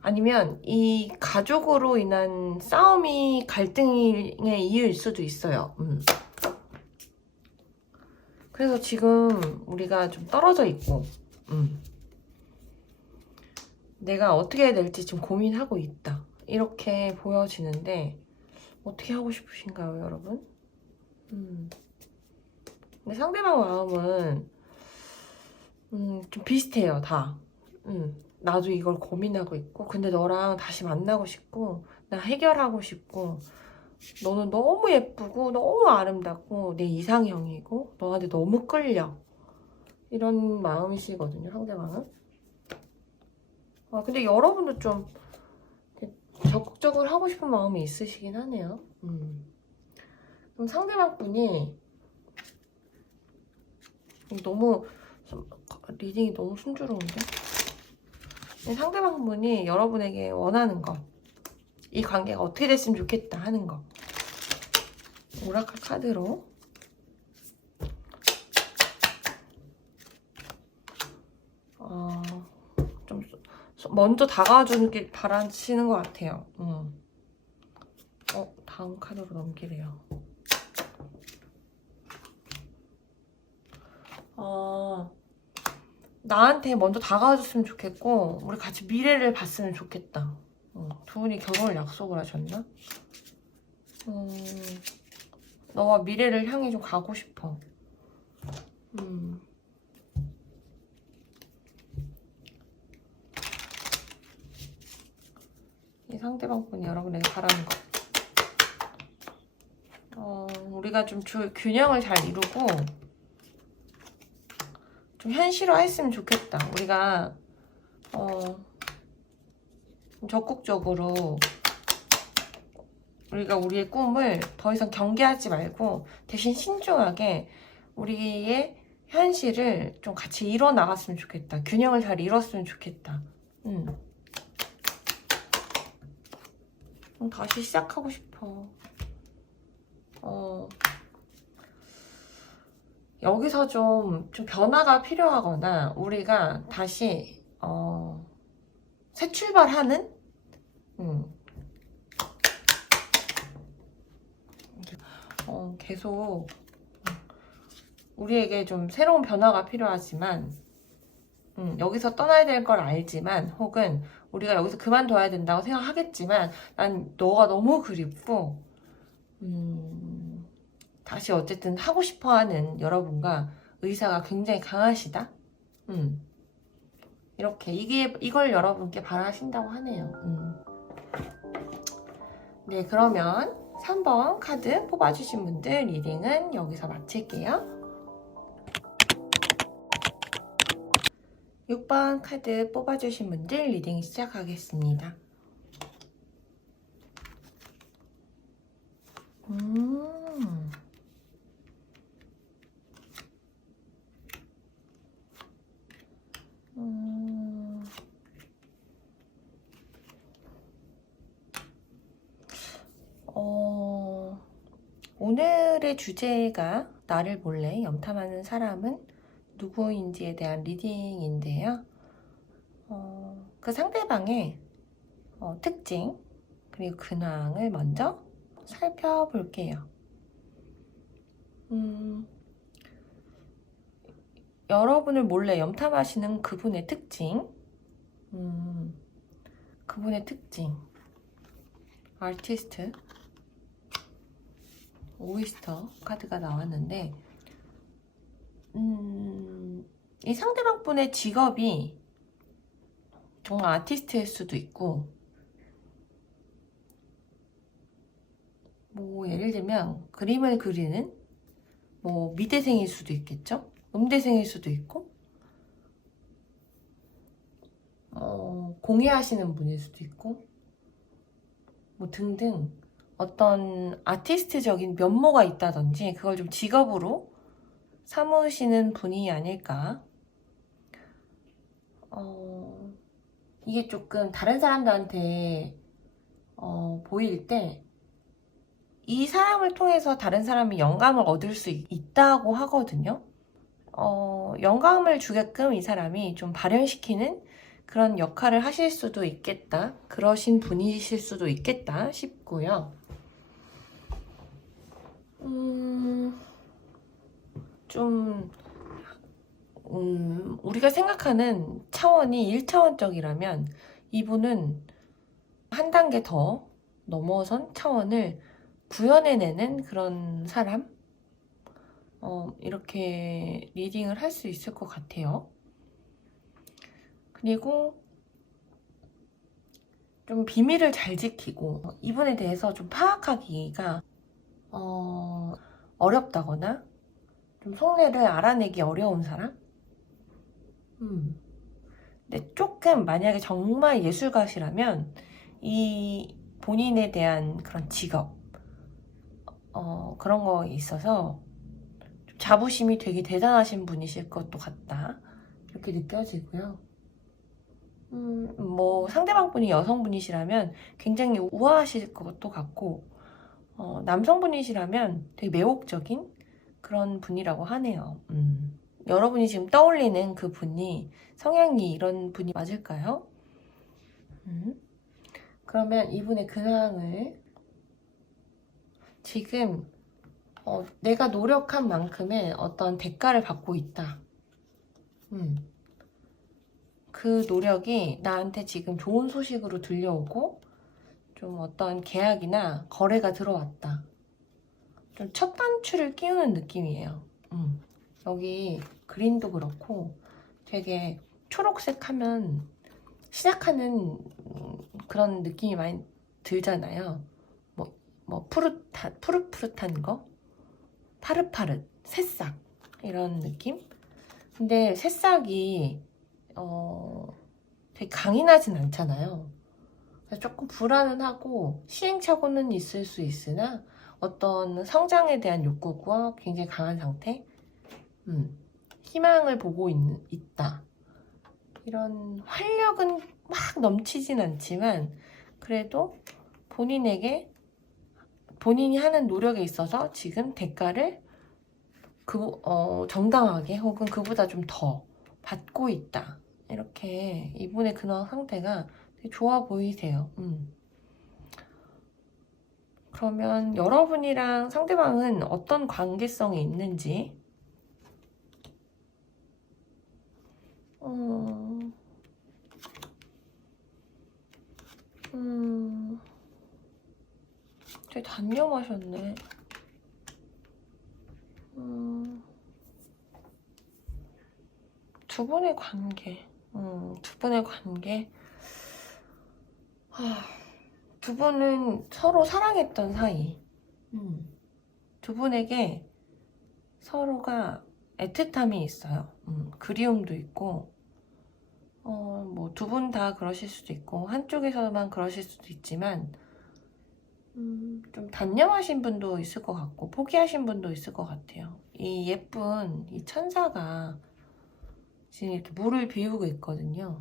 아니면 이 가족으로 인한 싸움이 갈등의 이유일 수도 있어요. 그래서 지금 우리가 좀 떨어져 있고 내가 어떻게 해야 될지 지금 고민하고 있다. 이렇게 보여지는데 어떻게 하고 싶으신가요, 여러분? 근데 상대방 마음은 좀 비슷해요, 다. 나도 이걸 고민하고 있고 근데 너랑 다시 만나고 싶고 나 해결하고 싶고 너는 너무 예쁘고 너무 아름답고 내 이상형이고 너한테 너무 끌려 이런 마음이시거든요, 상대방은. 근데 여러분도 좀 적극적으로 하고 싶은 마음이 있으시긴 하네요. 그럼 상대방 분이 너무 리딩이 너무 순조로운데? 상대방 분이 여러분에게 원하는 거, 이 관계가 어떻게 됐으면 좋겠다 하는 거, 오라클 카드로 좀 먼저 다가와주길 바라시는 것 같아요. 다음 카드로 넘기래요. 나한테 먼저 다가와줬으면 좋겠고 우리 같이 미래를 봤으면 좋겠다. 두 분이 결혼을 약속을 하셨나? 너와 미래를 향해 좀 가고 싶어. 이 상대방 분이 여러분에게 바라는 거. 우리가 좀 균형을 잘 이루고 좀 현실화했으면 좋겠다. 우리가 적극적으로 우리가 우리의 꿈을 더 이상 경계하지 말고 대신 신중하게 우리의 현실을 좀 같이 이뤄 나갔으면 좋겠다. 균형을 잘 이뤘으면 좋겠다. 다시 시작하고 싶어. 여기서 좀 변화가 필요하거나 우리가 다시 새 출발하는 계속 우리에게 좀 새로운 변화가 필요하지만 여기서 떠나야 될 걸 알지만 혹은 우리가 여기서 그만둬야 된다고 생각하겠지만 난 너가 너무 그립고 다시 어쨌든 하고 싶어하는 여러분과 의사가 굉장히 강하시다. 이렇게 이걸 여러분께 바라신다고 하네요. 네, 그러면 3번 카드 뽑아주신 분들 리딩은 여기서 마칠게요. 6번 카드 뽑아주신 분들 리딩 시작하겠습니다. 오늘의 주제가 나를 몰래 염탐하는 사람은 누구인지에 대한 리딩인데요. 그 상대방의 특징 그리고 근황을 먼저 살펴볼게요. 여러분을 몰래 염탐하시는 그분의 특징, 그분의 특징, 아티스트, 오이스터 카드가 나왔는데 이 상대방 분의 직업이 정말 아티스트일 수도 있고 뭐 예를 들면 그림을 그리는 뭐 미대생일 수도 있겠죠? 음대생일 수도 있고 공예하시는 분일 수도 있고 뭐 등등 어떤 아티스트적인 면모가 있다든지 그걸 좀 직업으로 삼으시는 분이 아닐까. 이게 조금 다른 사람들한테 보일 때 이 사람을 통해서 다른 사람이 영감을 얻을 수 있다고 하거든요. 영감을 주게끔 이 사람이 좀 발현시키는 그런 역할을 하실 수도 있겠다. 그러신 분이실 수도 있겠다 싶고요. 우리가 생각하는 차원이 1차원적이라면 이분은 한 단계 더 넘어선 차원을 구현해내는 그런 사람? 이렇게 리딩을 할 수 있을 것 같아요. 그리고 좀 비밀을 잘 지키고 이분에 대해서 좀 파악하기가 어렵다거나 좀 속내를 알아내기 어려운 사람? 근데 조금 만약에 정말 예술가시라면 이 본인에 대한 그런 직업 그런 거에 있어서 좀 자부심이 되게 대단하신 분이실 것도 같다 이렇게 느껴지고요. 뭐 상대방 분이 여성분이시라면 굉장히 우아하실 것도 같고 남성분이시라면 되게 매혹적인 그런 분이라고 하네요. 여러분이 지금 떠올리는 그 분이 성향이 이런 분이 맞을까요? 그러면 이분의 근황을 지금 내가 노력한 만큼의 어떤 대가를 받고 있다. 그 노력이 나한테 지금 좋은 소식으로 들려오고 좀 어떤 계약이나 거래가 들어왔다. 좀 첫 단추를 끼우는 느낌이에요. 여기 그린도 그렇고 되게 초록색 하면 시작하는 그런 느낌이 많이 들잖아요. 뭐 푸릇푸릇한 거? 파릇파릇, 새싹 이런 느낌? 근데 새싹이 되게 강인하진 않잖아요. 그래서 조금 불안은 하고 시행착오는 있을 수 있으나 어떤 성장에 대한 욕구가 굉장히 강한 상태? 희망을 보고 있다. 이런 활력은 막 넘치진 않지만 그래도 본인이 하는 노력에 있어서 지금 대가를 정당하게 혹은 그보다 좀 더 받고 있다. 이렇게 이분의 근황 상태가 되게 좋아 보이세요. 그러면 여러분이랑 상대방은 어떤 관계성이 있는지 되게 단념하셨네. 두 분의 관계. 두 분은 서로 사랑했던 사이. 두 분에게 서로가 애틋함이 있어요. 그리움도 있고, 뭐 두 분 다 그러실 수도 있고, 한쪽에서만 그러실 수도 있지만, 좀 단념하신 분도 있을 것 같고, 포기하신 분도 있을 것 같아요. 이 예쁜 이 천사가 지금 이렇게 물을 비우고 있거든요.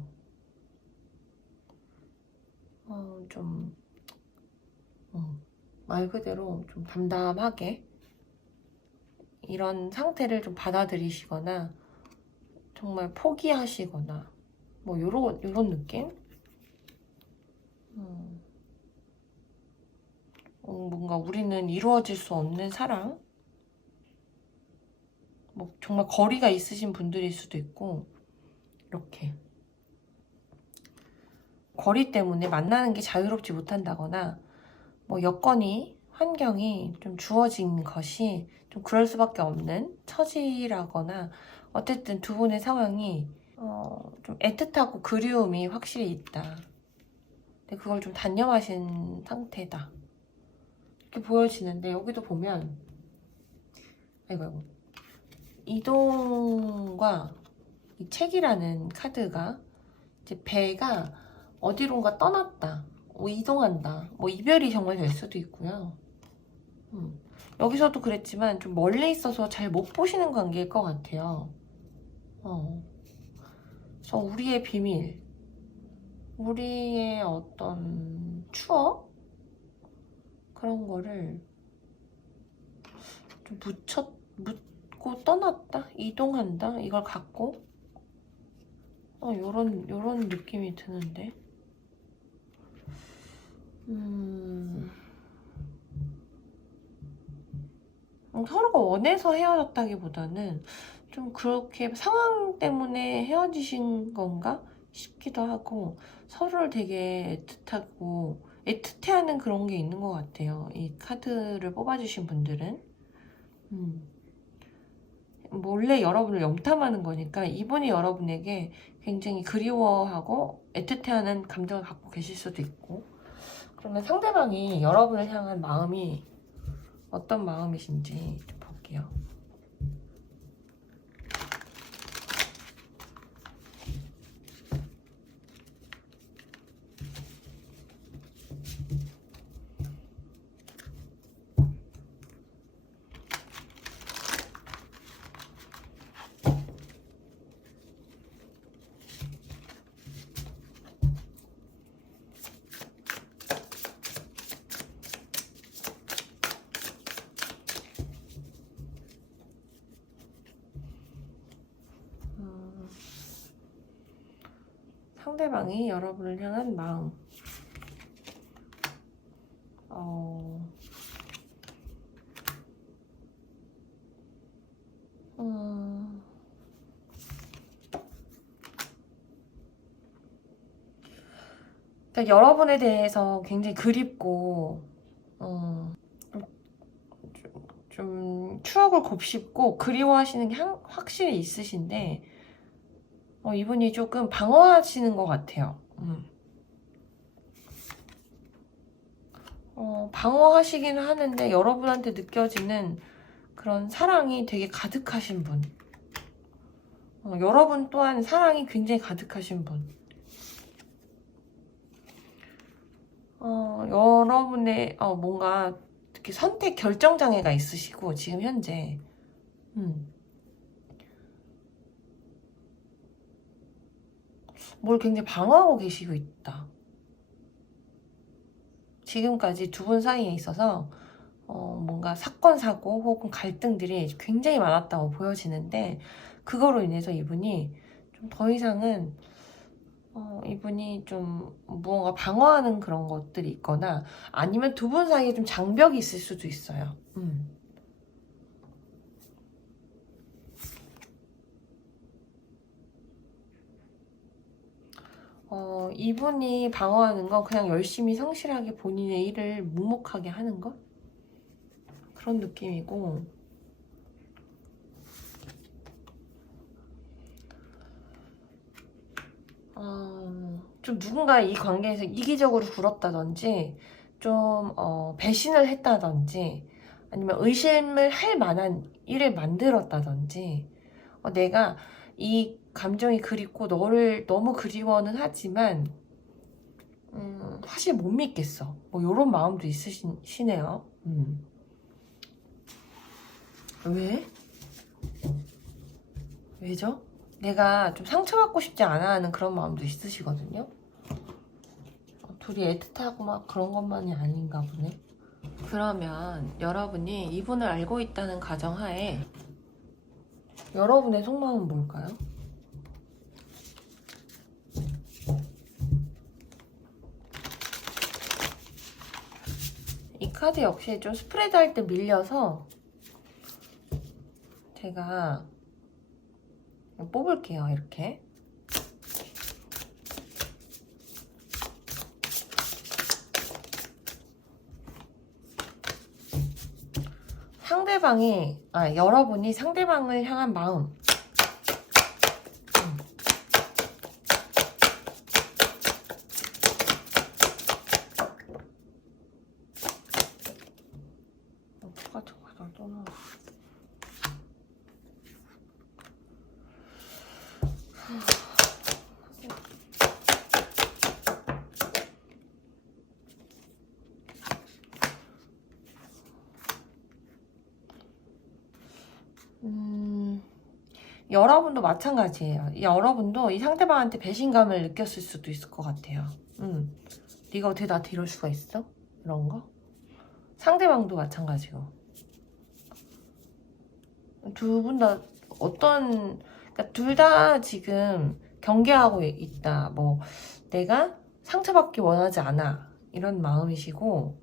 말 그대로 좀 담담하게 이런 상태를 좀 받아들이시거나 정말 포기하시거나 뭐 요런 느낌? 뭔가 우리는 이루어질 수 없는 사랑? 뭐 정말 거리가 있으신 분들일 수도 있고 이렇게 거리 때문에 만나는 게 자유롭지 못한다거나 뭐 여건이 환경이 좀 주어진 것이 좀 그럴 수밖에 없는 처지라거나 어쨌든 두 분의 상황이 좀 애틋하고 그리움이 확실히 있다. 근데 그걸 좀 단념하신 상태다. 이렇게 보여지는데 여기도 보면 아이고 이동과 이 책이라는 카드가 이제 배가 어디론가 떠났다. 뭐 이동한다. 뭐 이별이 정말 될 수도 있고요. 여기서도 그랬지만 좀 멀리 있어서 잘 못 보시는 관계일 것 같아요. 그래서 우리의 비밀, 우리의 어떤 추억? 그런 거를 좀 묻고 떠났다? 이동한다? 이걸 갖고? 요런 느낌이 드는데. 서로가 원해서 헤어졌다기보다는 좀 그렇게 상황 때문에 헤어지신 건가 싶기도 하고, 서로를 되게 애틋해하는 그런 게 있는 것 같아요. 이 카드를 뽑아주신 분들은 몰래 여러분을 염탐하는 거니까 이분이 여러분에게 굉장히 그리워하고 애틋해하는 감정을 갖고 계실 수도 있고, 그러면 상대방이 여러분을 향한 마음이 어떤 마음이신지 좀 볼게요. 상대방이 여러분을 향한 마음. 그러니까 여러분에 대해서 굉장히 그립고, 좀 추억을 곱씹고 그리워하시는 게 확실히 있으신데, 이분이 조금 방어하시는 것 같아요. 방어하시기는 하는데 여러분한테 느껴지는 그런 사랑이 되게 가득하신 분. 여러분 또한 사랑이 굉장히 가득하신 분. 여러분의 뭔가 특히 선택 결정 장애가 있으시고 지금 현재 뭘 굉장히 방어하고 계시고 있다. 지금까지 두 분 사이에 있어서 뭔가 사건, 사고 혹은 갈등들이 굉장히 많았다고 보여지는데, 그거로 인해서 이분이 좀 더 이상은 이분이 좀 무언가 방어하는 그런 것들이 있거나, 아니면 두 분 사이에 좀 장벽이 있을 수도 있어요. 이분이 방어하는 건 그냥 열심히 성실하게 본인의 일을 묵묵하게 하는 것? 그런 느낌이고, 좀 누군가 이 관계에서 이기적으로 굴었다든지, 좀 배신을 했다든지, 아니면 의심을 할 만한 일을 만들었다든지, 내가 이 감정이 그립고 너를 너무 그리워는 하지만 사실 못 믿겠어. 뭐 이런 마음도 있으시네요. 왜? 왜죠? 내가 좀 상처받고 싶지 않아 하는 그런 마음도 있으시거든요. 둘이 애틋하고 막 그런 것만이 아닌가 보네. 그러면 여러분이 이분을 알고 있다는 가정하에 여러분의 속마음은 뭘까요? 이 카드 역시 좀 스프레드 할 때 밀려서 제가 뽑을게요. 이렇게. 여러분이 상대방을 향한 마음. 똑같은 과자를 또 넣어. 여러분도 마찬가지예요. 여러분도 이 상대방한테 배신감을 느꼈을 수도 있을 것 같아요. 네가 어떻게 나한테 이럴 수가 있어? 이런 거. 상대방도 마찬가지고. 두 분 다 그러니까 둘 다 지금 경계하고 있다. 뭐 내가 상처받기 원하지 않아. 이런 마음이시고,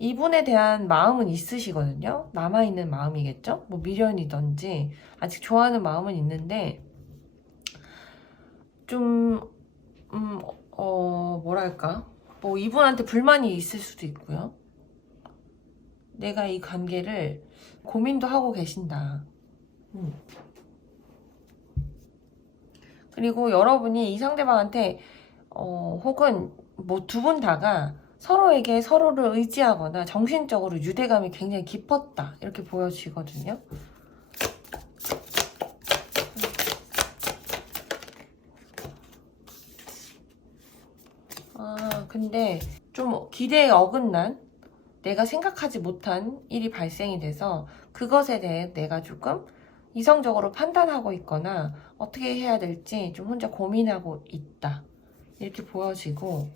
이분에 대한 마음은 있으시거든요. 남아있는 마음이겠죠? 뭐 미련이든지 아직 좋아하는 마음은 있는데 좀 뭐랄까, 뭐 이분한테 불만이 있을 수도 있고요. 내가 이 관계를 고민도 하고 계신다. 그리고 여러분이 이 상대방한테 혹은 뭐 두 분 다가 서로에게 서로를 의지하거나 정신적으로 유대감이 굉장히 깊었다, 이렇게 보여지거든요. 근데 좀 기대에 어긋난, 내가 생각하지 못한 일이 발생이 돼서 그것에 대해 내가 조금 이성적으로 판단하고 있거나 어떻게 해야 될지 좀 혼자 고민하고 있다, 이렇게 보여지고,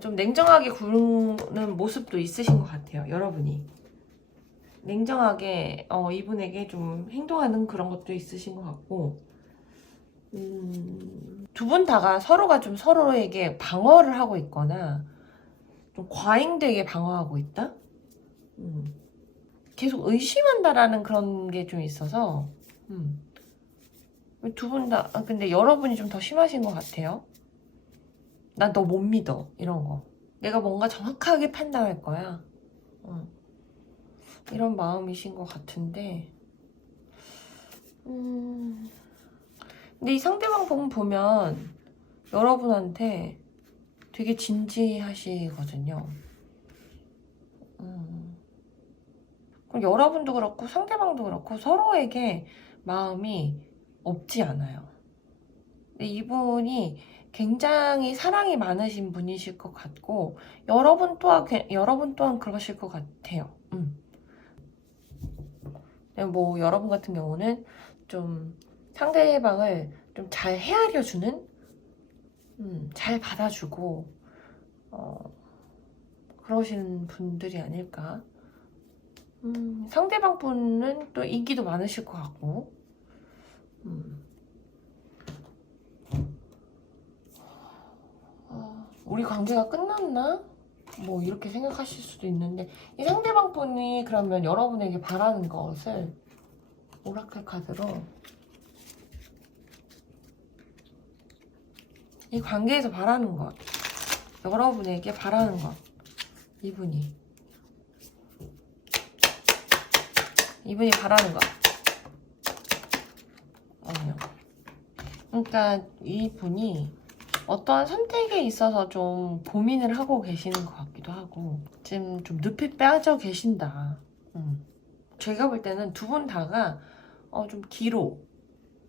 좀 냉정하게 구는 모습도 있으신 것 같아요. 여러분이 냉정하게 이분에게 좀 행동하는 그런 것도 있으신 것 같고, 두 분 다가 서로가 좀 서로에게 방어를 하고 있거나 좀 과잉되게 방어하고 있다? 계속 의심한다라는 그런 게 좀 있어서, 두 분 다, 근데 여러분이 좀 더 심하신 것 같아요. 난 너 못 믿어, 이런 거. 내가 뭔가 정확하게 판단할 거야. 이런 마음이신 것 같은데, 근데 이 상대방 보면 여러분한테 되게 진지하시거든요. 그럼 여러분도 그렇고 상대방도 그렇고 서로에게 마음이 없지 않아요. 근데 이분이 굉장히 사랑이 많으신 분이실 것 같고, 여러분 또한 그러실 것 같아요. 뭐 여러분 같은 경우는 좀 상대방을 좀 잘 헤아려주는, 잘 받아주고 그러시는 분들이 아닐까. 상대방 분은 또 인기도 많으실 것 같고, 우리 관계가 끝났나? 뭐 이렇게 생각하실 수도 있는데, 이 상대방 분이 그러면 여러분에게 바라는 것을 오라클 카드로, 이 관계에서 바라는 것, 여러분에게 바라는 것, 이분이 바라는 것. 그러니까 이분이 어떠한 선택에 있어서 좀 고민을 하고 계시는 것 같기도 하고, 지금 좀 늪에 빠져 계신다. 제가 볼 때는 두 분 다가 좀 기로,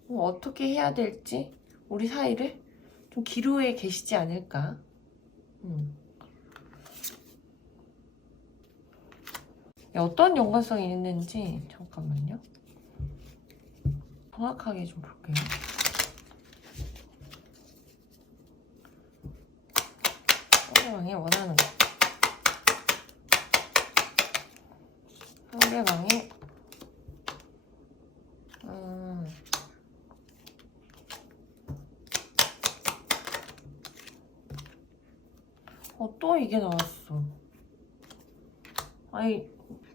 어떻게 해야 될지 우리 사이를 좀 기로에 계시지 않을까. 어떤 연관성이 있는지 잠깐만요. 정확하게 좀 볼게요. 상대방이 원하는 거. 상대방이 또 이게 나왔어. 아니,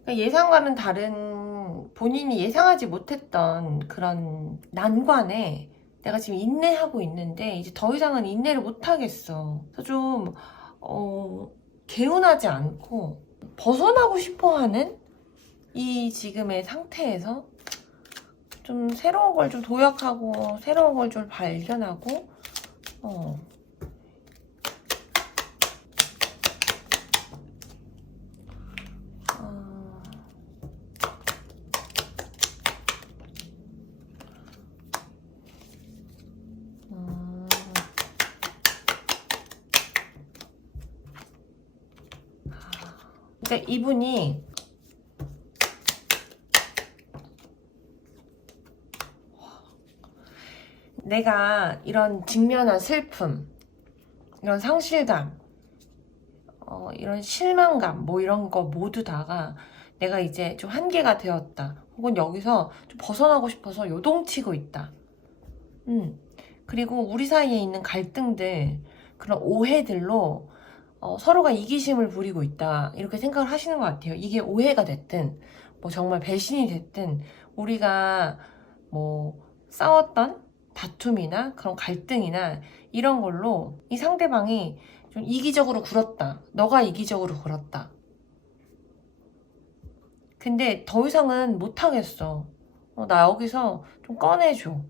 그러니까 예상과는 다른, 본인이 예상하지 못했던 그런 난관에 내가 지금 인내하고 있는데 이제 더 이상은 인내를 못 하겠어. 그래서 좀 개운하지 않고 벗어나고 싶어하는 이 지금의 상태에서 좀 새로운 걸 좀 도약하고 새로운 걸 좀 발견하고 그러니까 이분이 내가 이런 직면한 슬픔, 이런 상실감, 이런 실망감, 뭐 이런 거 모두 다가 내가 이제 좀 한계가 되었다. 혹은 여기서 좀 벗어나고 싶어서 요동치고 있다. 그리고 우리 사이에 있는 갈등들, 그런 오해들로 서로가 이기심을 부리고 있다. 이렇게 생각을 하시는 것 같아요. 이게 오해가 됐든, 뭐 정말 배신이 됐든, 우리가 뭐 싸웠던 다툼이나 그런 갈등이나 이런 걸로 이 상대방이 좀 이기적으로 굴었다. 너가 이기적으로 굴었다. 근데 더 이상은 못하겠어. 나 여기서 좀 꺼내줘.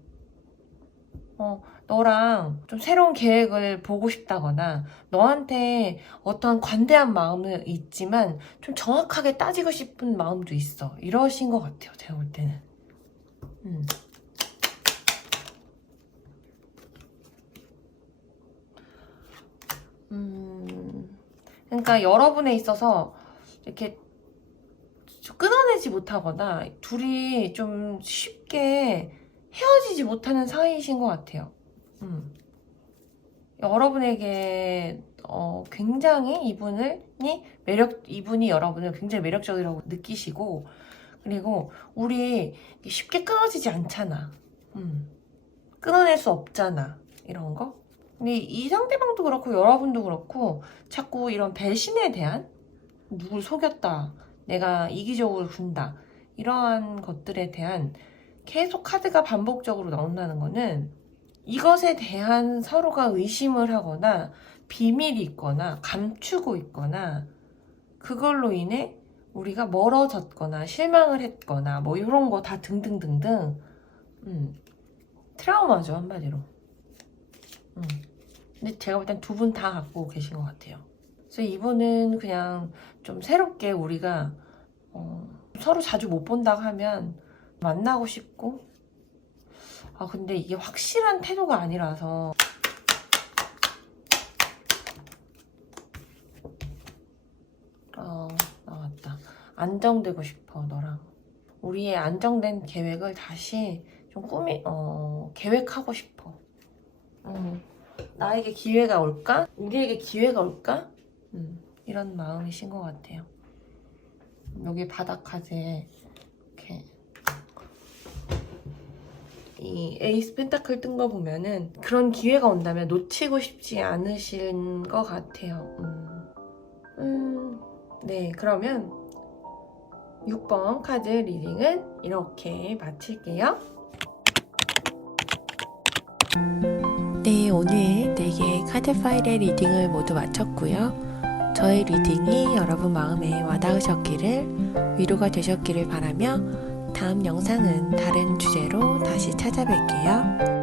너랑 좀 새로운 계획을 보고 싶다거나 너한테 어떠한 관대한 마음은 있지만 좀 정확하게 따지고 싶은 마음도 있어. 이러신 것 같아요. 제가 볼 때는. 그러니까 여러분에 있어서 이렇게 끊어내지 못하거나 둘이 좀 쉽게 헤어지지 못하는 사이이신 것 같아요. 여러분에게 굉장히 이분이 여러분을 굉장히 매력적이라고 느끼시고, 그리고 우리 쉽게 끊어지지 않잖아. 끊어낼 수 없잖아. 이런 거. 근데 이 상대방도 그렇고 여러분도 그렇고 자꾸 이런 배신에 대한, 누굴 속였다, 내가 이기적으로 군다, 이러한 것들에 대한 계속 카드가 반복적으로 나온다는 거는 이것에 대한 서로가 의심을 하거나 비밀이 있거나 감추고 있거나 그걸로 인해 우리가 멀어졌거나 실망을 했거나 뭐 이런 거 다 등등등등 트라우마죠, 한마디로. 근데 제가 볼 땐 두 분 다 갖고 계신 것 같아요. 그래서 이분은 그냥 좀 새롭게 우리가 서로 자주 못 본다고 하면 만나고 싶고, 근데 이게 확실한 태도가 아니라서 나왔다. 안정되고 싶어, 너랑. 우리의 안정된 계획을 다시 좀 계획하고 싶어. 나에게 기회가 올까? 우리에게 기회가 올까? 이런 마음이신 것 같아요. 여기 바닥 카드에 이렇게 이 에이스 펜타클 뜬 거 보면은 그런 기회가 온다면 놓치고 싶지 않으신 것 같아요. 네, 그러면 6번 카드 리딩은 이렇게 마칠게요. 네, 오늘 4개의 카드 파일의 리딩을 모두 마쳤고요. 저의 리딩이 여러분 마음에 와닿으셨기를, 위로가 되셨기를 바라며 다음 영상은 다른 주제로 다시 찾아뵐게요.